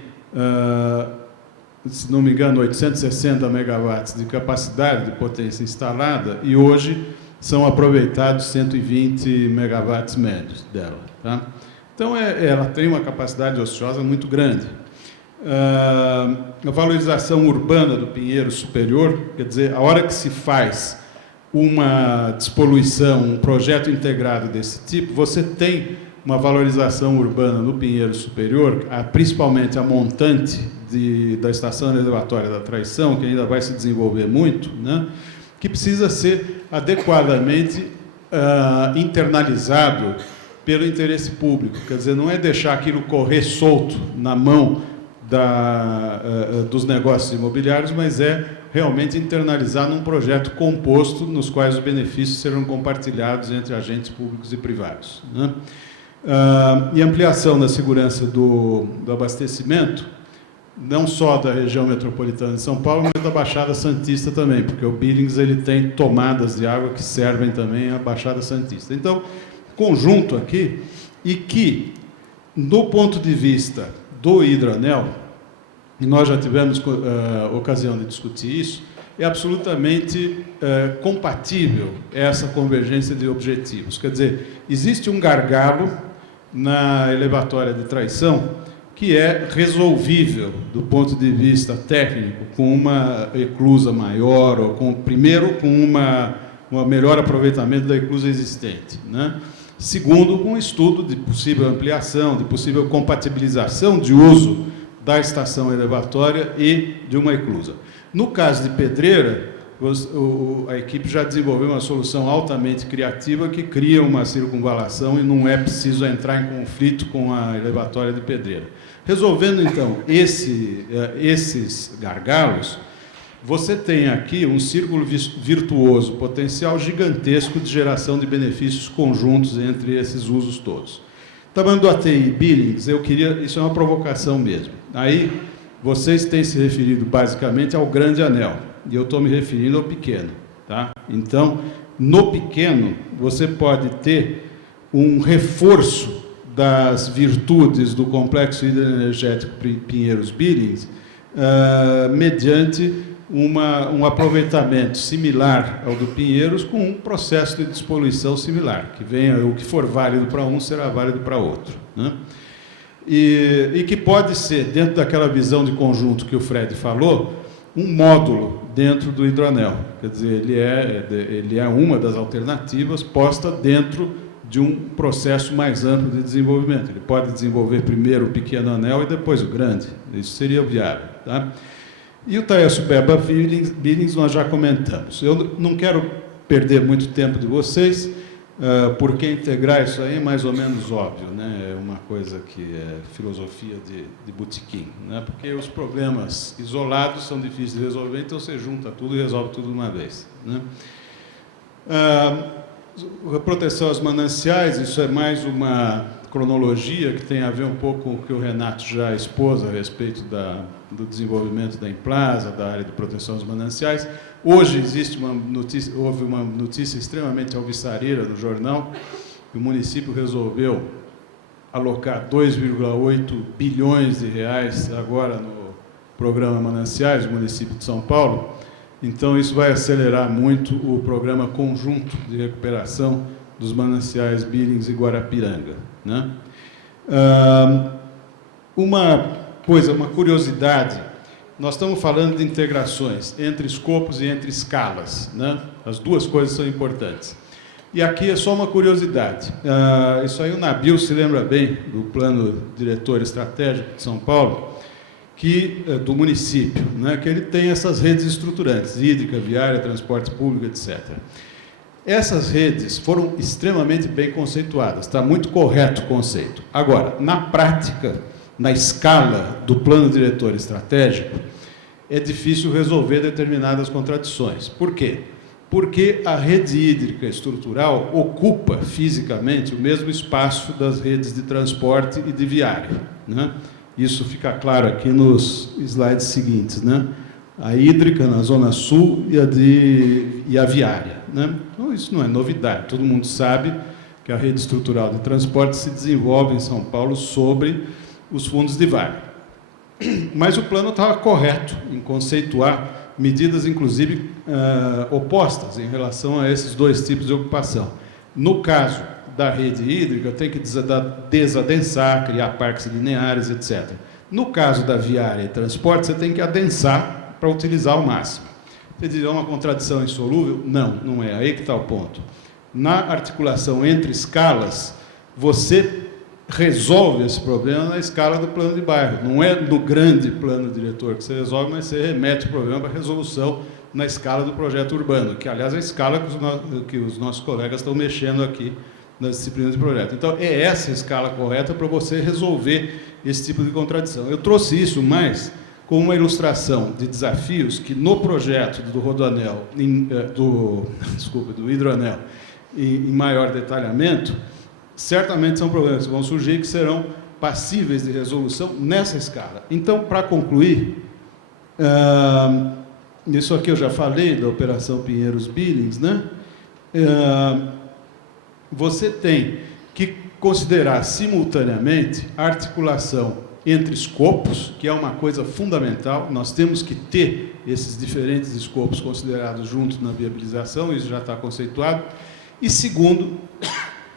se não me engano, 860 megawatts de capacidade de potência instalada e hoje são aproveitados 120 megawatts médios dela, tá? Então, ela tem uma capacidade ociosa muito grande. A valorização urbana do Pinheiro Superior, quer dizer, a hora que se faz uma despoluição, um projeto integrado desse tipo, você tem uma valorização urbana no Pinheiro Superior, principalmente a montante da estação reservatória da Traição, que ainda vai se desenvolver muito, né? Que precisa ser adequadamente internalizado pelo interesse público. Quer dizer, não é deixar aquilo correr solto na mão dos negócios imobiliários, mas é realmente internalizar num projeto composto, nos quais os benefícios serão compartilhados entre agentes públicos e privados, né? E ampliação da segurança do abastecimento, não só da região metropolitana de São Paulo, mas da Baixada Santista também, porque o Billings ele tem tomadas de água que servem também à Baixada Santista. Então, conjunto aqui, e que, do ponto de vista do hidroanel, e nós já tivemos ocasião de discutir isso, é absolutamente compatível essa convergência de objetivos. Quer dizer, existe um gargalo na elevatória de Traição que é resolvível do ponto de vista técnico com uma eclusa maior, ou primeiro com um melhor aproveitamento da eclusa existente, né? Segundo, com um estudo de possível ampliação, de possível compatibilização de uso da estação elevatória e de uma eclusa. No caso de Pedreira, a equipe já desenvolveu uma solução altamente criativa que cria uma circunvalação e não é preciso entrar em conflito com a elevatória de Pedreira. Resolvendo, então, esses gargalos, você tem aqui um círculo virtuoso, potencial gigantesco de geração de benefícios conjuntos entre esses usos todos. Tamanho do ATI Billings, isso é uma provocação mesmo. Aí, vocês têm se referido basicamente ao grande anel, e eu estou me referindo ao pequeno. Tá? Então, no pequeno, você pode ter um reforço das virtudes do complexo hidroenergético Pinheiros-Billings, mediante um aproveitamento similar ao do Pinheiros, com um processo de despoluição similar, que venha, o que for válido para um será válido para outro, né? E que pode ser, dentro daquela visão de conjunto que o Fred falou, um módulo dentro do hidroanel. Quer dizer, ele é uma das alternativas posta dentro de um processo mais amplo de desenvolvimento. Ele pode desenvolver primeiro o pequeno anel e depois o grande. Isso seria viável. Tá? E o Taeço-Beba-Billings nós já comentamos. Eu não quero perder muito tempo de vocês, porque integrar isso aí é mais ou menos óbvio, né? É uma coisa que é filosofia de botequim, né? Porque os problemas isolados são difíceis de resolver, então você junta tudo e resolve tudo de uma vez, né? A proteção aos mananciais, isso é mais uma cronologia que tem a ver um pouco com o que o Renato já expôs a respeito do desenvolvimento da Emplasa, da área de proteção aos mananciais. Hoje houve uma notícia extremamente alvissareira no jornal, que o município resolveu alocar 2,8 bilhões de reais agora no programa Mananciais do município de São Paulo. Então, isso vai acelerar muito o programa conjunto de recuperação dos mananciais Billings e Guarapiranga, né? Uma curiosidade, nós estamos falando de integrações entre escopos e entre escalas, né? As duas coisas são importantes. E aqui é só uma curiosidade. Isso aí o Nabil se lembra bem do Plano Diretor Estratégico de São Paulo, do município, né? Que ele tem essas redes estruturantes, hídrica, viária, transporte público, etc. Essas redes foram extremamente bem conceituadas, está muito correto o conceito. Agora, na prática, na escala do plano diretor estratégico, é difícil resolver determinadas contradições. Por quê? Porque a rede hídrica estrutural ocupa fisicamente o mesmo espaço das redes de transporte e de viária, né? Isso fica claro aqui nos slides seguintes, né? A hídrica na Zona Sul e a viária, né? Então, isso não é novidade. Todo mundo sabe que a rede estrutural de transporte se desenvolve em São Paulo sobre os fundos de vale. Mas o plano estava correto em conceituar medidas, inclusive, opostas em relação a esses dois tipos de ocupação. No caso da rede hídrica, tem que desadensar, criar parques lineares, etc. No caso da viária e transporte, você tem que adensar para utilizar ao máximo. Você diz, é uma contradição insolúvel? Não, não é. Aí que está o ponto. Na articulação entre escalas, você resolve esse problema na escala do plano de bairro. Não é no grande plano diretor que você resolve, mas você remete o problema para a resolução na escala do projeto urbano, que, aliás, é a escala que os nossos colegas estão mexendo aqui nas disciplinas de projeto. Então, é essa a escala correta para você resolver esse tipo de contradição. Eu trouxe isso mais como uma ilustração de desafios que, no projeto do Rodoanel, do hidroanel, em maior detalhamento, certamente são problemas que vão surgir que serão passíveis de resolução nessa escala. Então, para concluir, isso aqui eu já falei da Operação Pinheiros-Billings, né? Você tem que considerar simultaneamente a articulação entre escopos, que é uma coisa fundamental. Nós temos que ter esses diferentes escopos considerados juntos na viabilização, isso já está conceituado. E, segundo,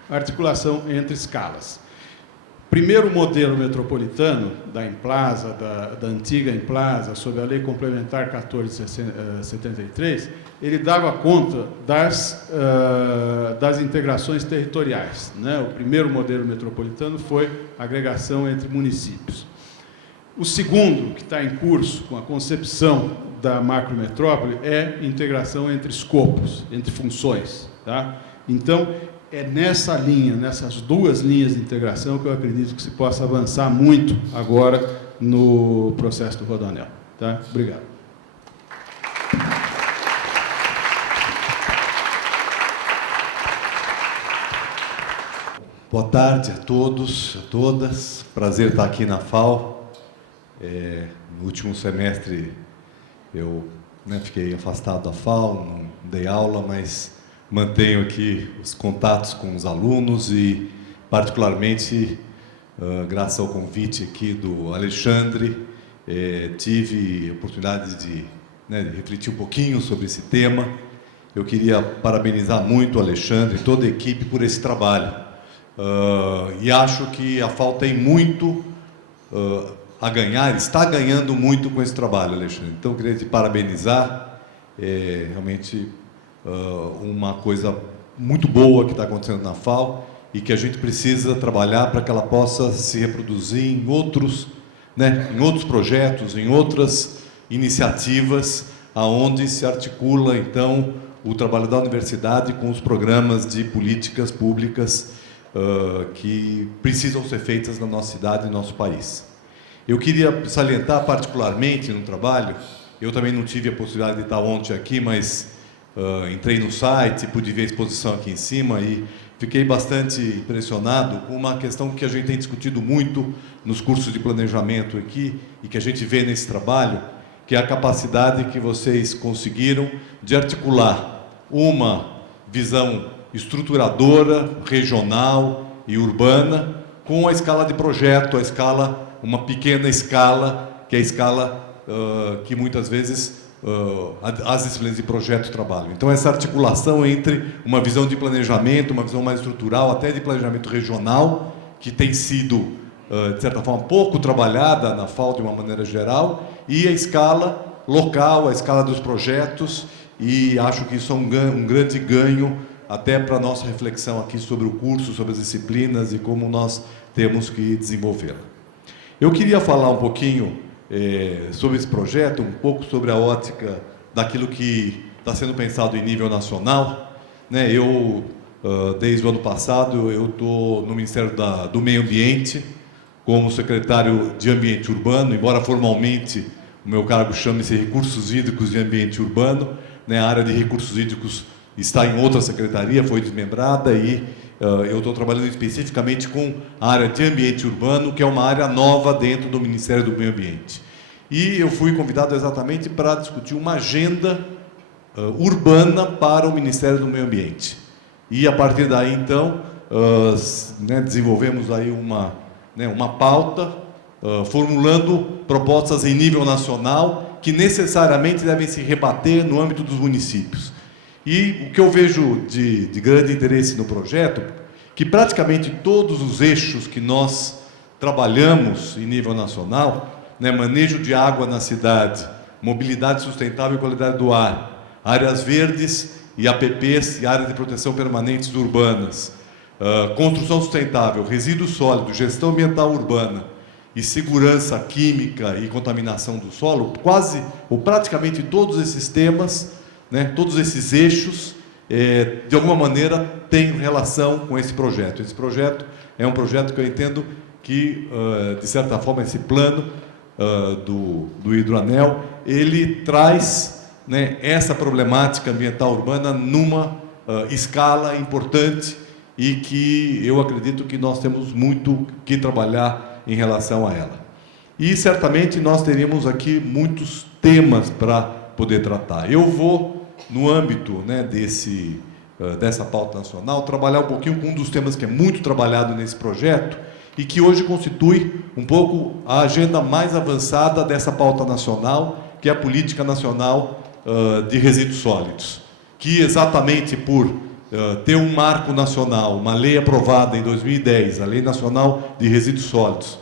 a articulação entre escalas. Primeiro modelo metropolitano da Emplasa, da antiga Emplasa, sob a Lei Complementar 1473, ele dava conta das integrações territoriais, né? O primeiro modelo metropolitano foi a agregação entre municípios. O segundo, que está em curso com a concepção da macrometrópole, é integração entre escopos, entre funções. Tá? Então, é nessa linha, nessas duas linhas de integração, que eu acredito que se possa avançar muito agora no processo do Rodoanel. Tá? Obrigado. Boa tarde a todos, a todas. Prazer estar aqui na FAO. No último semestre eu fiquei afastado da FAO, não dei aula, mas mantenho aqui os contatos com os alunos e, particularmente, graças ao convite aqui do Alexandre, tive a oportunidade de refletir um pouquinho sobre esse tema. Eu queria parabenizar muito o Alexandre e toda a equipe por esse trabalho. E acho que a FAO tem muito a ganhar, está ganhando muito com esse trabalho, Alexandre. Então, eu queria te parabenizar. Realmente uma coisa muito boa que está acontecendo na FAO e que a gente precisa trabalhar para que ela possa se reproduzir em outros projetos, em outras iniciativas, aonde se articula, então, o trabalho da universidade com os programas de políticas públicas que precisam ser feitas na nossa cidade e no nosso país. Eu queria salientar particularmente no trabalho, eu também não tive a possibilidade de estar ontem aqui, mas entrei no site, pude ver a exposição aqui em cima e fiquei bastante impressionado com uma questão que a gente tem discutido muito nos cursos de planejamento aqui e que a gente vê nesse trabalho, que é a capacidade que vocês conseguiram de articular uma visão estruturadora, regional e urbana, com a escala de projeto, uma pequena escala, que é a escala que muitas vezes as disciplinas de projeto trabalham. Então, essa articulação entre uma visão de planejamento, uma visão mais estrutural, até de planejamento regional, que tem sido, de certa forma, pouco trabalhada na FAO de uma maneira geral, e a escala local, a escala dos projetos, e acho que isso é um grande ganho até para a nossa reflexão aqui sobre o curso, sobre as disciplinas e como nós temos que desenvolvê-la. Eu queria falar um pouquinho sobre esse projeto, um pouco sobre a ótica daquilo que está sendo pensado em nível nacional. Eu, desde o ano passado, eu estou no Ministério do Meio Ambiente, como secretário de Ambiente Urbano, embora formalmente o meu cargo chame-se Recursos Hídricos de Ambiente Urbano, a área de recursos hídricos está em outra secretaria, foi desmembrada e eu estou trabalhando especificamente com a área de ambiente urbano, que é uma área nova dentro do Ministério do Meio Ambiente. E eu fui convidado exatamente para discutir uma agenda urbana para o Ministério do Meio Ambiente. E a partir daí, então, desenvolvemos aí uma pauta, formulando propostas em nível nacional que necessariamente devem se rebater no âmbito dos municípios. E o que eu vejo de grande interesse no projeto, que praticamente todos os eixos que nós trabalhamos em nível nacional, manejo de água na cidade, mobilidade sustentável e qualidade do ar, áreas verdes e APPs e áreas de proteção permanentes urbanas, construção sustentável, resíduos sólidos, gestão ambiental urbana e segurança química e contaminação do solo, quase ou praticamente todos esses temas, todos esses eixos, de alguma maneira, têm relação com esse projeto. Esse projeto é um projeto que eu entendo que, de certa forma, esse plano do Hidroanel, ele traz essa problemática ambiental urbana numa escala importante e que eu acredito que nós temos muito que trabalhar em relação a ela. E certamente nós teríamos aqui muitos temas para poder tratar. Eu vou, no âmbito, né, dessa pauta nacional, trabalhar um pouquinho com um dos temas que é muito trabalhado nesse projeto e que hoje constitui um pouco a agenda mais avançada dessa pauta nacional, que é a Política Nacional de Resíduos Sólidos, que exatamente por ter um marco nacional, uma lei aprovada em 2010, a Lei Nacional de Resíduos Sólidos,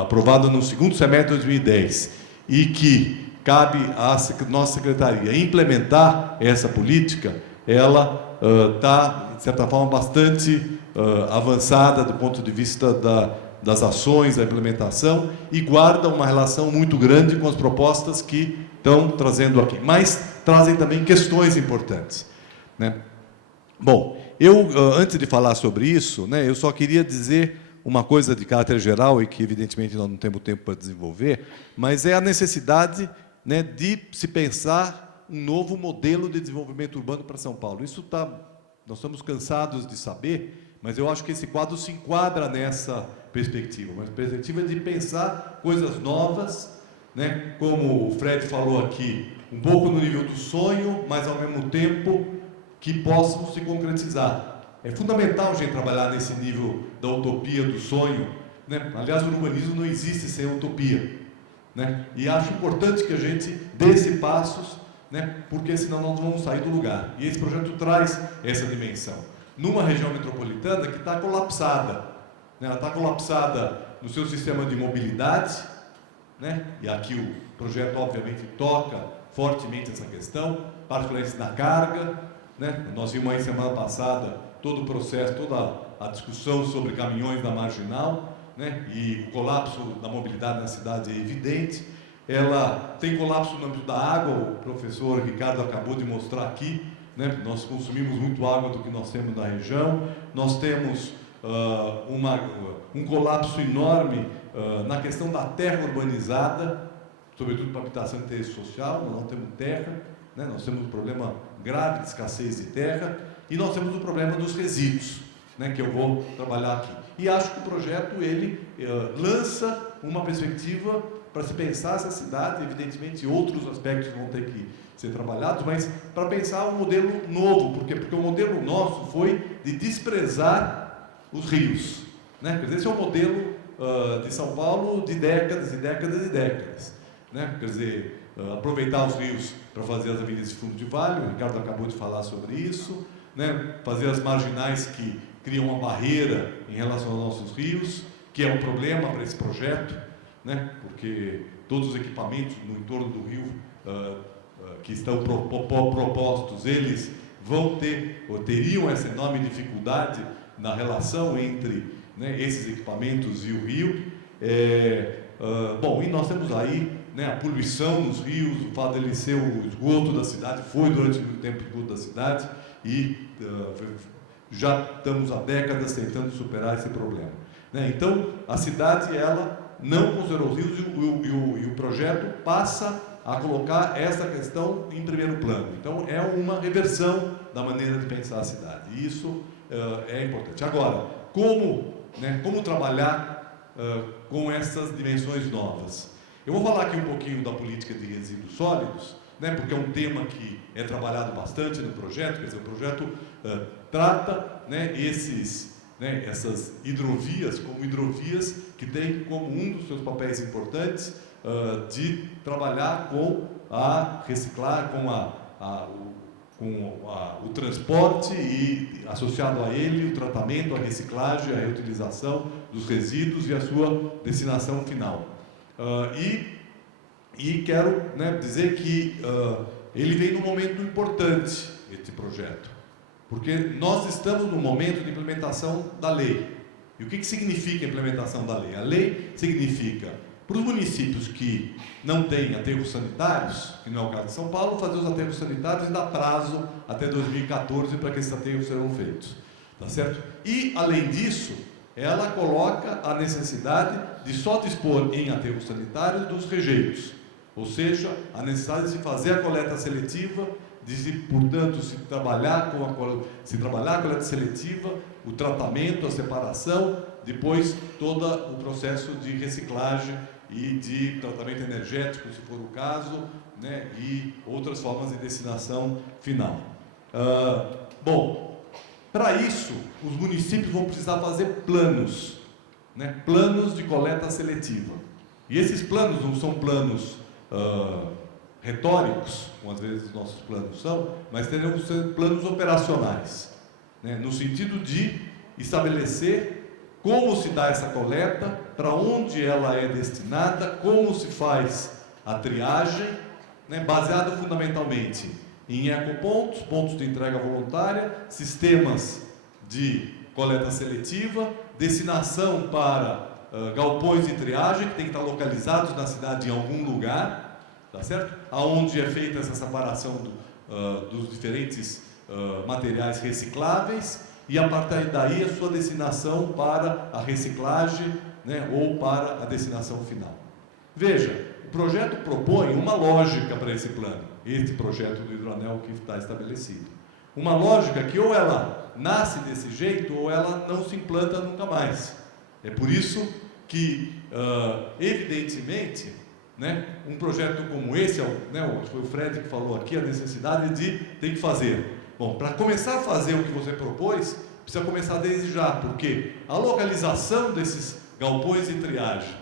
aprovada no segundo semestre de 2010, e que cabe à nossa secretaria implementar essa política, ela está, de certa forma, bastante avançada do ponto de vista das ações, da implementação, e guarda uma relação muito grande com as propostas que estão trazendo aqui, mas trazem também questões importantes, né? Bom, antes de falar sobre isso, né, eu só queria dizer uma coisa de caráter geral, e que, evidentemente, nós não temos tempo para desenvolver, mas é a necessidade, né, de se pensar um novo modelo de desenvolvimento urbano para São Paulo. Nós estamos cansados de saber, mas eu acho que esse quadro se enquadra nessa perspectiva, uma perspectiva de pensar coisas novas, né, como o Fred falou aqui, um pouco no nível do sonho, mas, ao mesmo tempo, que possam se concretizar. É fundamental a gente trabalhar nesse nível da utopia, do sonho, né? Aliás, o urbanismo não existe sem utopia, né? E acho importante que a gente dê esses passos, né? Porque senão nós não vamos sair do lugar. E esse projeto traz essa dimensão. Numa região metropolitana que está colapsada, né? Ela está colapsada no seu sistema de mobilidade, né? E aqui o projeto, obviamente, toca fortemente essa questão, particularmente na carga, né? Nós vimos aí semana passada todo o processo, toda a discussão sobre caminhões na Marginal, né? E o colapso da mobilidade na cidade é evidente. Ela tem colapso no âmbito da água, o professor Ricardo acabou de mostrar aqui, né? Nós consumimos muito água do que nós temos na região. Nós temos um colapso enorme na questão da terra urbanizada, sobretudo para habitação de interesse social. Nós não temos terra, né? Nós temos um problema grave de escassez de terra, e nós temos o problema dos resíduos, né, que eu vou trabalhar aqui. E acho que o projeto, ele lança uma perspectiva para se pensar essa cidade, evidentemente outros aspectos vão ter que ser trabalhados, mas para pensar um modelo novo. Por quê? Porque o modelo nosso foi de desprezar os rios, né? Quer dizer, esse é um modelo de São Paulo de décadas e décadas e décadas, né? Quer dizer, aproveitar os rios para fazer as avenidas de fundo de vale, o Ricardo acabou de falar sobre isso, né? Fazer as marginais que criam uma barreira em relação aos nossos rios, que é um problema para esse projeto, né? Porque todos os equipamentos no entorno do rio que estão propostos, eles vão ter, ou teriam essa enorme dificuldade na relação entre, né, esses equipamentos e o rio. Bom, e nós temos aí, né, a poluição nos rios, o fato de ele ser o esgoto da cidade, foi durante muito tempo o esgoto da cidade, e já estamos há décadas tentando superar esse problema, né? Então, a cidade, ela não considerou os rios, e o projeto passa a colocar essa questão em primeiro plano. Então, é uma reversão da maneira de pensar a cidade, e isso é importante. Agora, como trabalhar com essas dimensões novas? Eu vou falar aqui um pouquinho da política de resíduos sólidos, né, porque é um tema que é trabalhado bastante no projeto. Quer dizer, o projeto trata, né, essas hidrovias como hidrovias que têm como um dos seus papéis importantes de trabalhar com a reciclar, com o transporte e, associado a ele, o tratamento, a reciclagem, a reutilização dos resíduos e a sua destinação final. E quero, né, dizer que ele vem num momento importante, esse projeto, porque nós estamos no momento de implementação da lei. E o que significa a implementação da lei? A lei significa, para os municípios que não têm aterros sanitários, que não é o caso de São Paulo, fazer os aterros sanitários e dar prazo até 2014 para que esses aterros serão feitos. Tá certo? E, além disso, ela coloca a necessidade de só dispor em aterros sanitários dos rejeitos, ou seja, a necessidade de se fazer a coleta seletiva portanto, se trabalhar com a coleta seletiva, o tratamento, a separação, depois todo o processo de reciclagem e de tratamento energético, se for o caso, né, e outras formas de destinação final. Bom, para isso, os municípios vão precisar fazer planos, né, planos de coleta seletiva. E esses planos não são planos retóricos, como às vezes os nossos planos são, mas terão que ser planos operacionais, né, no sentido de estabelecer como se dá essa coleta, para onde ela é destinada, como se faz a triagem, né, baseado fundamentalmente em ecopontos, pontos de entrega voluntária, sistemas de coleta seletiva, destinação para galpões de triagem, que tem que estar localizados na cidade em algum lugar, tá certo? Aonde é feita essa separação dos diferentes materiais recicláveis, e a partir daí a sua destinação para a reciclagem, né, ou para a destinação final. Veja, o projeto propõe uma lógica para esse plano, este projeto do hidroanel que está estabelecido. Uma lógica que ou ela nasce desse jeito ou ela não se implanta nunca mais. É por isso que, evidentemente, né, um projeto como esse, né, foi o Fred que falou aqui, a necessidade de tem que fazer. Bom, para começar a fazer o que você propôs, precisa começar desde já, porque a localização desses galpões de triagem,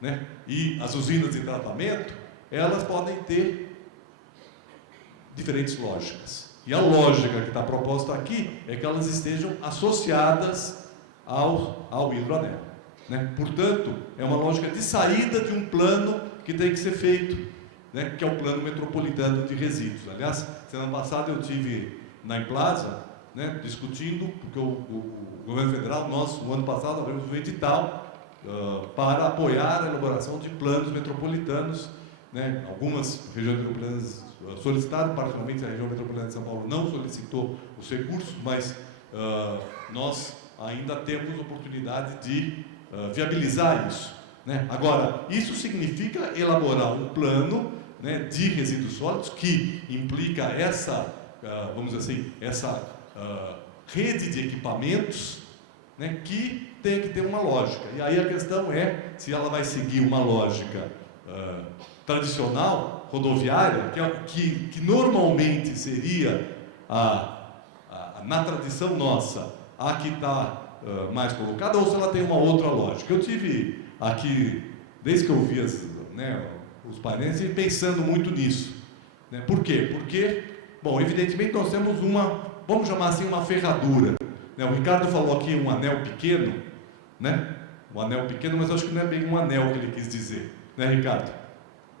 né, e as usinas de tratamento, elas podem ter diferentes lógicas. E a lógica que está proposta aqui é que elas estejam associadas ao hidroanel, né? Portanto, é uma lógica de saída de um plano que tem que ser feito, né, que é o plano metropolitano de resíduos. Aliás, semana passada eu tive na Emplaza, né, discutindo, porque o governo federal, nós, o ano passado, abrimos um edital para apoiar a elaboração de planos metropolitanos, né, algumas regiões metropolitanas solicitaram, particularmente a região metropolitana de São Paulo não solicitou os recursos, mas nós ainda temos oportunidade de viabilizar isso, né? Agora, isso significa elaborar um plano, né, de resíduos sólidos que implica essa, vamos dizer assim, essa rede de equipamentos, né, que tem que ter uma lógica. E aí a questão é se ela vai seguir uma lógica tradicional, rodoviária, que normalmente seria, na tradição nossa, a que está mais colocada, ou se ela tem uma outra lógica. Eu tive aqui, desde que eu vi os painéis, pensando muito nisso, né? Por quê? Porque, bom, evidentemente nós temos vamos chamar assim, uma ferradura, né? O Ricardo falou aqui um anel pequeno, né? Um anel pequeno, mas eu acho que não é bem um anel que ele quis dizer, né, Ricardo?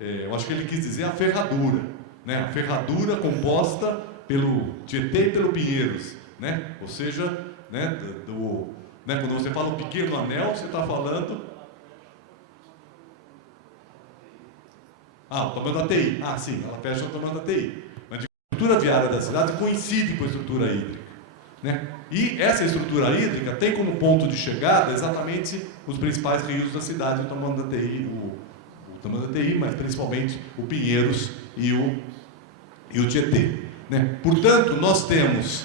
Eu acho que ele quis dizer a ferradura, né? A ferradura composta pelo Tietê e pelo Pinheiros, né? Ou seja, né, quando você fala um pequeno anel, você está falando... o tamanho da TI. Sim, ela fecha o tamanho da TI. Mas a estrutura viária da cidade coincide com a estrutura hídrica, né? E essa estrutura hídrica tem como ponto de chegada exatamente os principais rios da cidade, o tamanho da TI, mas principalmente o Pinheiros e o Tietê, né? Portanto, nós temos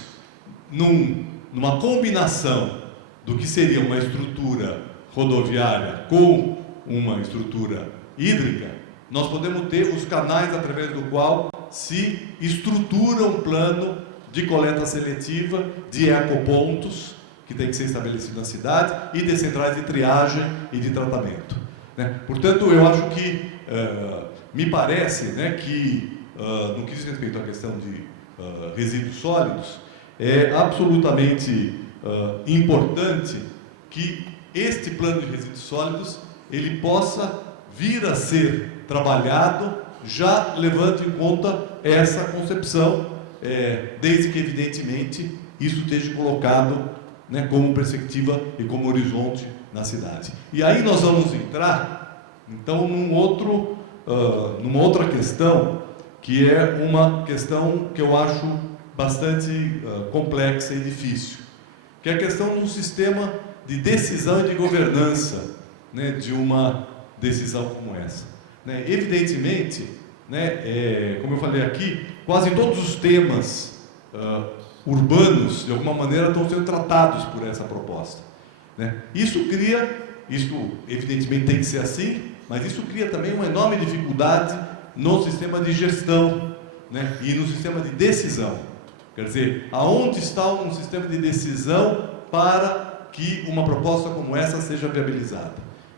numa combinação do que seria uma estrutura rodoviária com uma estrutura hídrica, nós podemos ter os canais através do qual se estrutura um plano de coleta seletiva, de ecopontos, que tem que ser estabelecido na cidade, e de centrais de triagem e de tratamento, né? Portanto, eu acho que, me parece, né, que, no que diz respeito à questão de resíduos sólidos, é absolutamente importante que este plano de resíduos sólidos ele possa vir a ser trabalhado já levando em conta essa concepção, desde que evidentemente isso esteja colocado, né, como perspectiva e como horizonte na cidade. E aí nós vamos entrar então numa outra questão, que é uma questão que eu acho bastante complexa e difícil, que é a questão do sistema de decisão e de governança, né, de uma decisão como essa, né? Evidentemente, né, como eu falei aqui, quase todos os temas urbanos, de alguma maneira, estão sendo tratados por essa proposta, né? Isso evidentemente tem que ser assim, mas isso cria também uma enorme dificuldade no sistema de gestão, né, e no sistema de decisão. Quer dizer, aonde está um sistema de decisão para que uma proposta como essa seja viabilizada?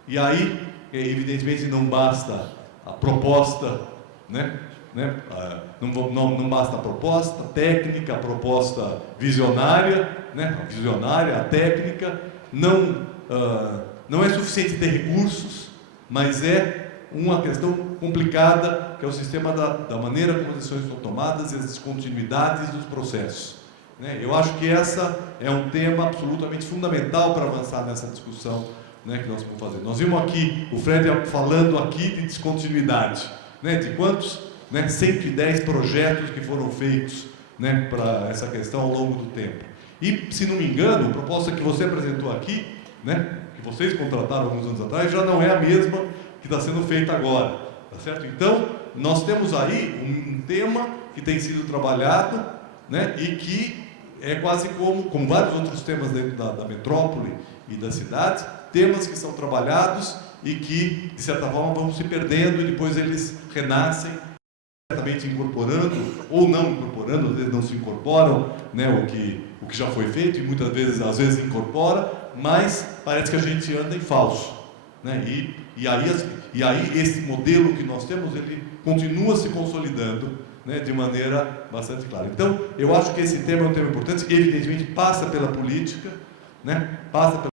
E aí, evidentemente, não basta a proposta, não basta a proposta técnica, a proposta visionária, a técnica, não é suficiente ter recursos, mas é uma questão complicada, que é o sistema da maneira como as decisões são tomadas e as descontinuidades dos processos, né? Eu acho que essa é um tema absolutamente fundamental para avançar nessa discussão, né, que nós vamos fazer. Nós vimos aqui, o Fred falando aqui de descontinuidade, né, de quantos, 110 projetos que foram feitos, né, para essa questão ao longo do tempo. E, se não me engano, a proposta que você apresentou aqui, né, que vocês contrataram alguns anos atrás, já não é a mesma que está sendo feita agora, tá certo? Então, nós temos aí um tema que tem sido trabalhado, né, e que é quase como vários outros temas dentro da metrópole e das cidades, temas que são trabalhados e que, de certa forma, vão se perdendo e depois eles renascem, certamente incorporando ou não incorporando, às vezes não se incorporam, né, o que já foi feito, e muitas vezes, às vezes incorpora, mas parece que a gente anda em falso, né? E aí esse modelo que nós temos, ele continua se consolidando, né, de maneira bastante clara. Então, eu acho que esse tema é um tema importante, evidentemente passa pela política, né, passa por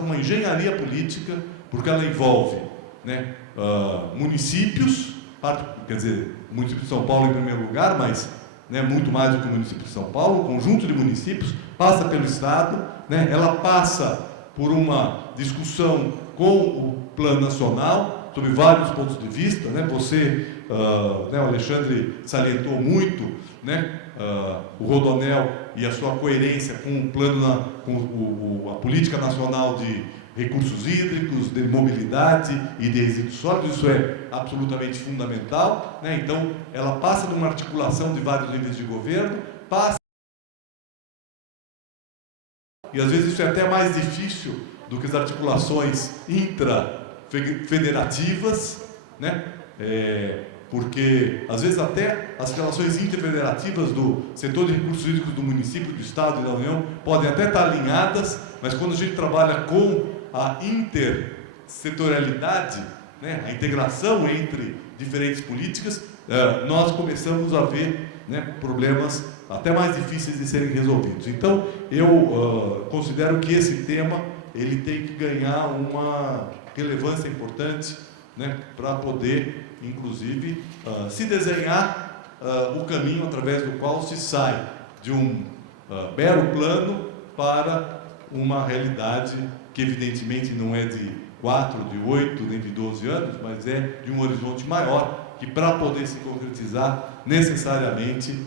uma engenharia política, porque ela envolve, né, municípios, quer dizer, o município de São Paulo em primeiro lugar, mas, né, muito mais do que o município de São Paulo, um conjunto de municípios, passa pelo Estado, né, ela passa por uma discussão com o Plano Nacional, sob vários pontos de vista, né? O Alexandre salientou muito, né, o Rodonel e a sua coerência com o plano, com a política nacional de recursos hídricos, de mobilidade e de resíduos sólidos. Isso é absolutamente fundamental, né? Então, ela passa de uma articulação de vários níveis de governo, e às vezes isso é até mais difícil do que as articulações intrafederativas, né? Porque às vezes até as relações interfederativas do setor de recursos hídricos do município, do Estado e da União podem até estar alinhadas, mas quando a gente trabalha com a intersetorialidade, né, a integração entre diferentes políticas, nós começamos a ver, né, problemas até mais difíceis de serem resolvidos. Então, eu considero que esse tema ele tem que ganhar uma relevância importante, né, para poder, inclusive, se desenhar o caminho através do qual se sai de um mero plano para uma realidade que, evidentemente, não é de 4, de 8, nem de 12 anos, mas é de um horizonte maior, que, para poder se concretizar, necessariamente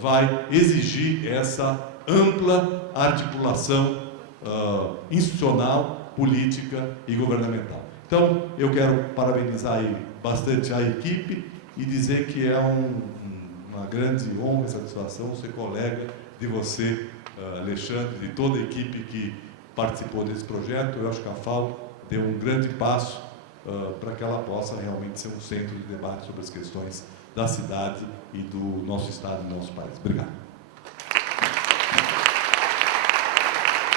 vai exigir essa ampla articulação institucional, política e governamental. Então, eu quero parabenizar aí bastante a equipe e dizer que é uma grande honra e satisfação ser colega de você, Alexandre, de toda a equipe que participou desse projeto. Eu acho que a FAO deu um grande passo para que ela possa realmente ser um centro de debate sobre as questões da cidade e do nosso Estado e do nosso país. Obrigado.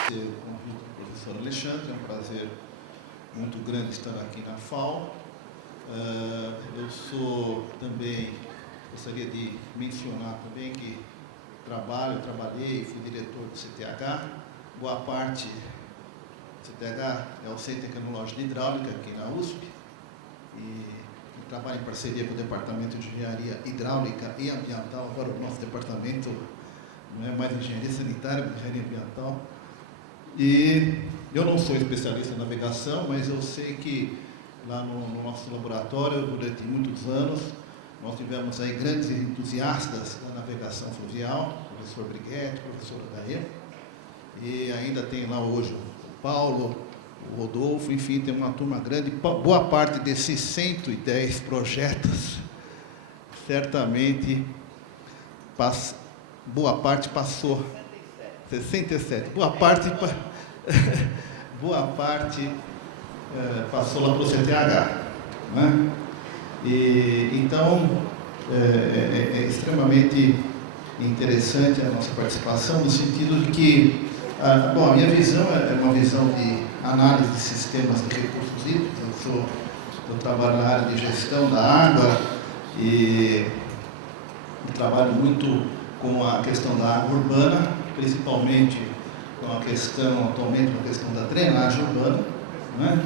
Eu convido o professor Alexandre, é um prazer muito grande estar aqui na FAO. Eu gostaria de mencionar também que trabalhei, fui diretor do CTH. Boa parte do CTH é o Centro Tecnológico de Hidráulica aqui na USP, e trabalho em parceria com o Departamento de Engenharia Hidráulica e Ambiental. Agora o nosso departamento não é mais engenharia sanitária, mas engenharia ambiental. E eu não sou especialista em navegação, mas eu sei que lá no nosso laboratório, durante muitos anos, nós tivemos aí grandes entusiastas da navegação fluvial, o professor Briguetti, o professor Adair, e ainda tem lá hoje o Paulo, o Rodolfo, enfim, tem uma turma grande. Boa parte desses 110 projetos certamente boa parte passou. 67. Boa parte passou lá para o CTH. Né? Então, é extremamente interessante a nossa participação, no sentido de que, a minha visão é uma visão de análise de sistemas de recursos hídricos. Eu trabalho na área de gestão da água e trabalho muito com a questão da água urbana, principalmente com a questão, atualmente, com a questão da drenagem urbana. Né?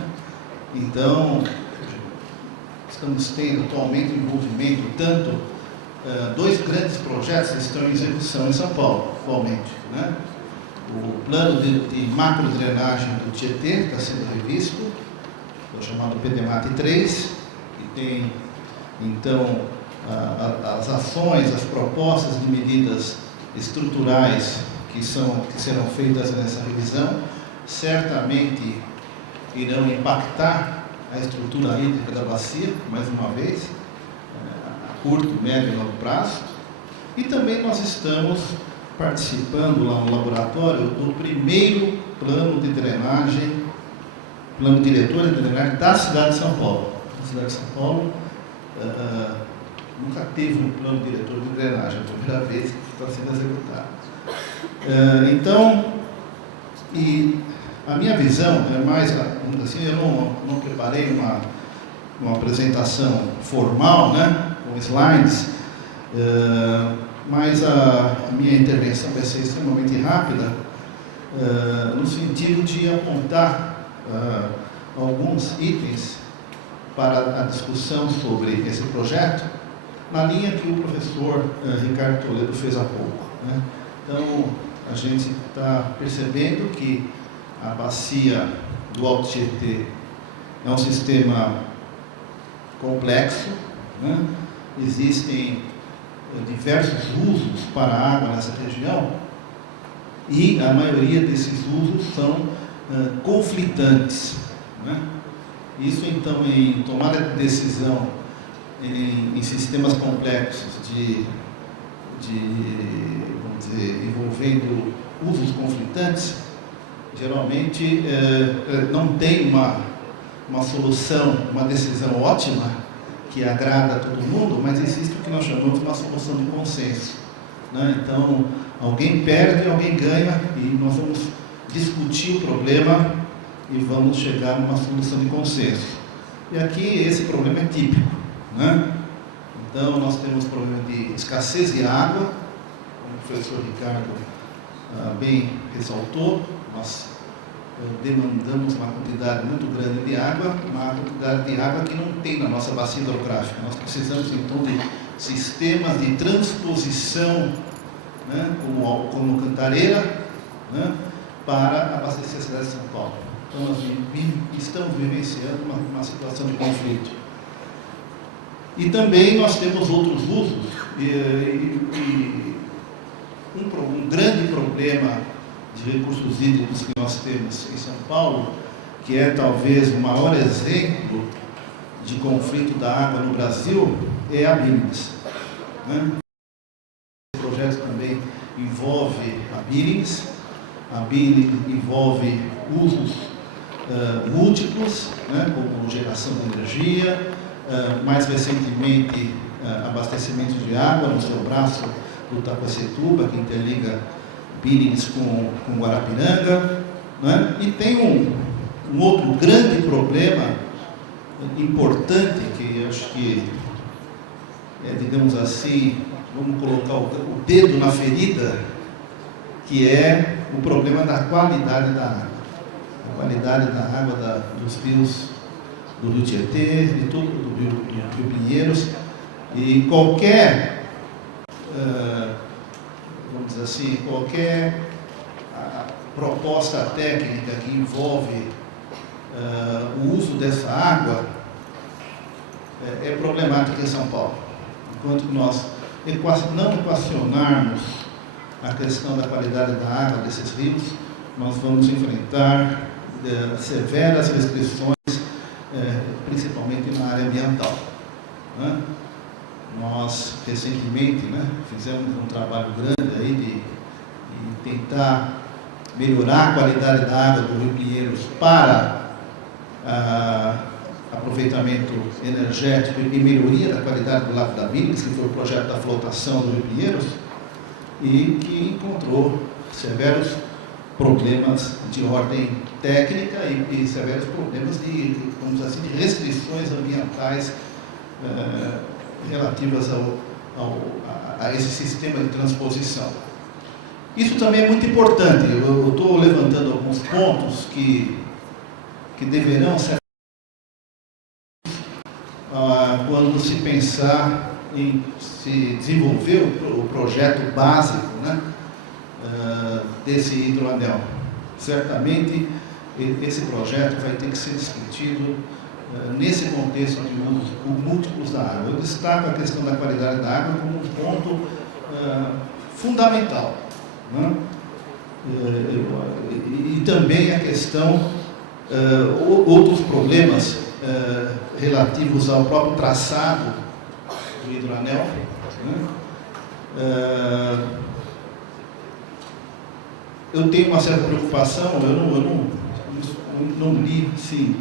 Então, estamos tendo atualmente envolvimento, tanto dois grandes projetos que estão em execução em São Paulo, atualmente. Né? O plano de macro-drenagem do Tietê está sendo revisto, o chamado PDMAT 3, que tem, então, as ações, as propostas de medidas estruturais que serão feitas nessa revisão, certamente irão impactar a estrutura hídrica da bacia, mais uma vez, a curto, médio e longo prazo. E também nós estamos participando lá no laboratório do primeiro plano de drenagem, plano diretor de drenagem da cidade de São Paulo. A cidade de São Paulo nunca teve um plano diretor de drenagem, é a primeira vez que está sendo executado. Então, e a minha visão é mais, assim, eu não preparei uma apresentação formal, né, com slides, mas a minha intervenção vai ser extremamente rápida, no sentido de apontar alguns itens para a discussão sobre esse projeto, na linha que o professor Ricardo Toledo fez há pouco. Né? Então, a gente está percebendo que a bacia do Alto Tietê é um sistema complexo, né? Existem diversos usos para a água nessa região e a maioria desses usos são conflitantes. Né? Isso, então, em tomada de decisão em sistemas complexos vamos dizer, envolvendo usos conflitantes, geralmente não tem uma solução, uma decisão ótima que agrada a todo mundo, mas existe o que nós chamamos de uma solução de consenso. Né? Então, alguém perde, alguém ganha, e nós vamos discutir o problema e vamos chegar a uma solução de consenso. E aqui esse problema é típico. Né? Então, nós temos problema de escassez de água, como o professor Ricardo bem ressaltou. Nós demandamos uma quantidade muito grande de água, uma quantidade de água que não tem na nossa bacia hidrográfica. Nós precisamos, então, de sistemas de transposição, né, como Cantareira, né, para abastecer a cidade de São Paulo. Então, nós estamos vivenciando uma situação de conflito. E também nós temos outros usos, um grande problema de recursos hídricos que nós temos em São Paulo, que é talvez o maior exemplo de conflito da água no Brasil, é a Billings. Né? Esse projeto também envolve a Billings envolve usos múltiplos, né, como geração de energia, mais recentemente abastecimento de água no seu braço do Taquacetuba, que interliga Billings com Guarapiranga, né? E tem um outro grande problema importante, que acho que digamos assim, vamos colocar o dedo na ferida, que é o problema da qualidade da água. A qualidade da água dos rios, do Rio Tietê, de tudo, do Rio Pinheiros, e qualquer, vamos dizer assim, qualquer proposta técnica que envolve o uso dessa água é problemática em São Paulo. Enquanto que nós não equacionarmos a questão da qualidade da água desses rios, nós vamos enfrentar severas restrições, principalmente na área ambiental. Né? nós recentemente, né, fizemos um trabalho grande aí de tentar melhorar a qualidade da água do Rio Pinheiros para aproveitamento energético e melhoria da qualidade do Lago da Billings, que foi o projeto da flotação do Rio Pinheiros, e que encontrou severos problemas de ordem técnica e severos problemas de, vamos dizer assim, de restrições ambientais relativas a esse sistema de transposição. Isso também é muito importante. Eu estou levantando alguns pontos que deverão ser quando se pensar em se desenvolver o projeto básico, né, desse hidroanel. Certamente, esse projeto vai ter que ser discutido nesse contexto de usos múltiplos da água. Eu destaco a questão da qualidade da água como um ponto fundamental, né? E também a questão, outros problemas relativos ao próprio traçado do hidroanel, né? Eu tenho uma certa preocupação, eu não li, sim,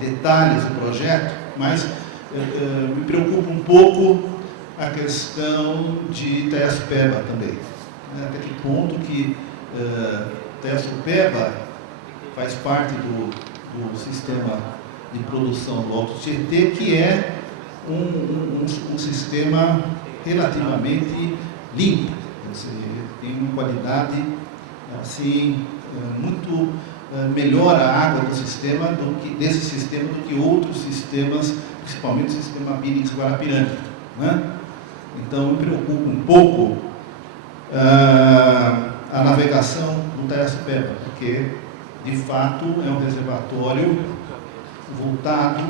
detalhes do projeto, mas me preocupa um pouco a questão de Itaiaçupeba também. Até que ponto que Itaiaçupeba faz parte do sistema de produção do Alto Tietê, que é um sistema relativamente limpo. Tem uma qualidade assim muito melhor a água do sistema desse sistema do que outros sistemas, principalmente o sistema Billings-Guarapiranga, né? Então me preocupa um pouco a navegação do Itaiaçupeba, porque de fato é um reservatório voltado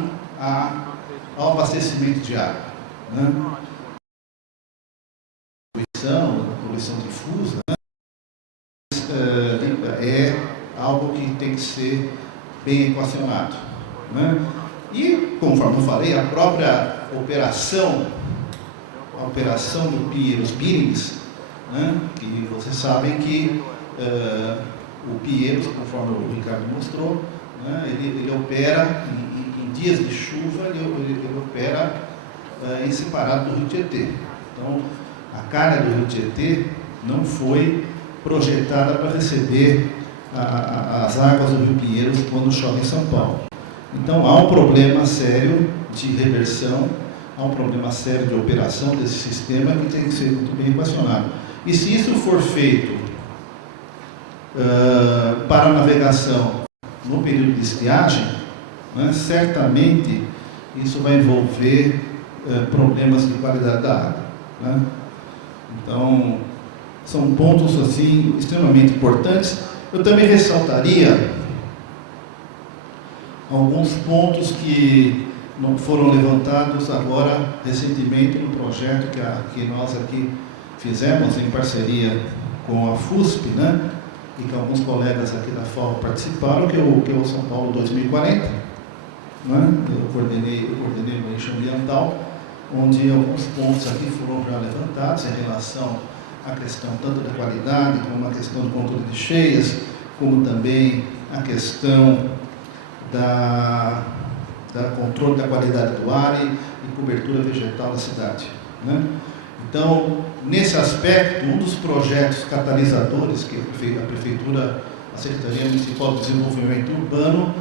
ao abastecimento de água, né? Poluição difusa, né? É algo que tem que ser bem equacionado, né? E, conforme eu falei, a própria operação do Pinheiros Billings, né? Que vocês sabem que o Pinheiros, conforme o Ricardo mostrou, né? Ele opera em dias de chuva, ele opera em separado do Rio Tietê. Então, a calha do Rio Tietê não foi projetada para receber as águas do Rio Pinheiros quando chove em São Paulo. Então, há um problema sério de reversão, há um problema sério de operação desse sistema que tem que ser muito bem equacionado. E se isso for feito para a navegação no período de estiagem, né, certamente isso vai envolver problemas de qualidade da água, né? Então, são pontos assim extremamente importantes. Eu também ressaltaria alguns pontos que não foram levantados agora recentemente no projeto que nós aqui fizemos em parceria com a FUSP, né? E que alguns colegas aqui da FAO participaram, que é o São Paulo 2040, né? Eu coordenei o eixo ambiental, onde alguns pontos aqui foram já levantados em relação à questão tanto da qualidade, como a questão do controle de cheias, como também a questão da controle da qualidade do ar e cobertura vegetal da cidade, né? Então, nesse aspecto, um dos projetos catalisadores que a Secretaria Municipal de Desenvolvimento Urbano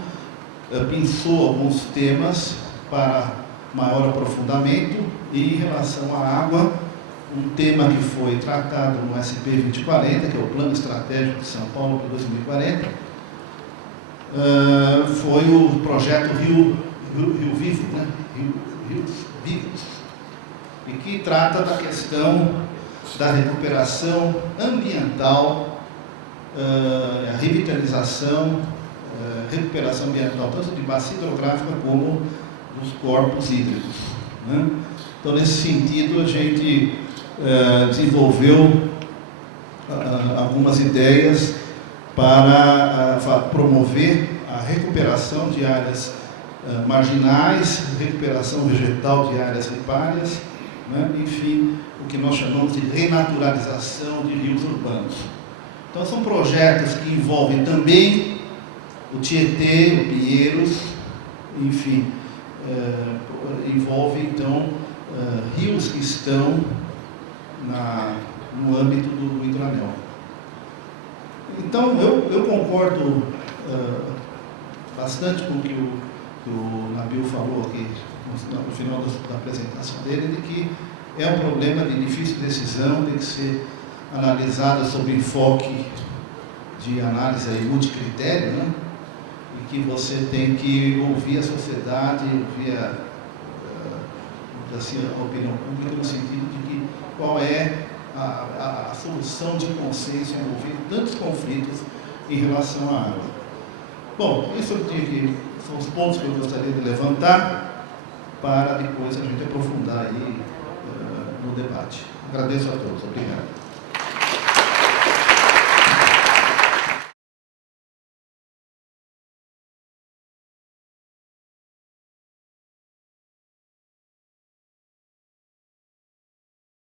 pensou alguns temas para maior aprofundamento, e em relação à água, um tema que foi tratado no SP 2040, que é o Plano Estratégico de São Paulo para 2040, foi o projeto Rio Vivo, né? Rios Vivos, e que trata da questão da recuperação ambiental, a revitalização, recuperação ambiental, tanto de bacia hidrográfica como dos corpos hídricos, né? Então, nesse sentido, a gente desenvolveu algumas ideias para promover a recuperação de áreas marginais, recuperação vegetal de áreas ripárias, né? Enfim, o que nós chamamos de renaturalização de rios urbanos. Então, são projetos que envolvem também o Tietê, o Pinheiros, enfim, envolve, então, rios que estão no âmbito do hidroanel. Então, eu concordo bastante com o que o Nabil falou aqui no final da apresentação dele, de que é um problema de difícil decisão, tem que ser analisada sob enfoque de análise aí, multicritério, né? E que você tem que ouvir a sociedade, ouvir assim, a opinião pública, no sentido de que qual é a solução de consenso envolvendo tantos conflitos em relação à água. Bom, isso são os pontos que eu gostaria de levantar para depois a gente aprofundar aí no debate. Agradeço a todos. Obrigado.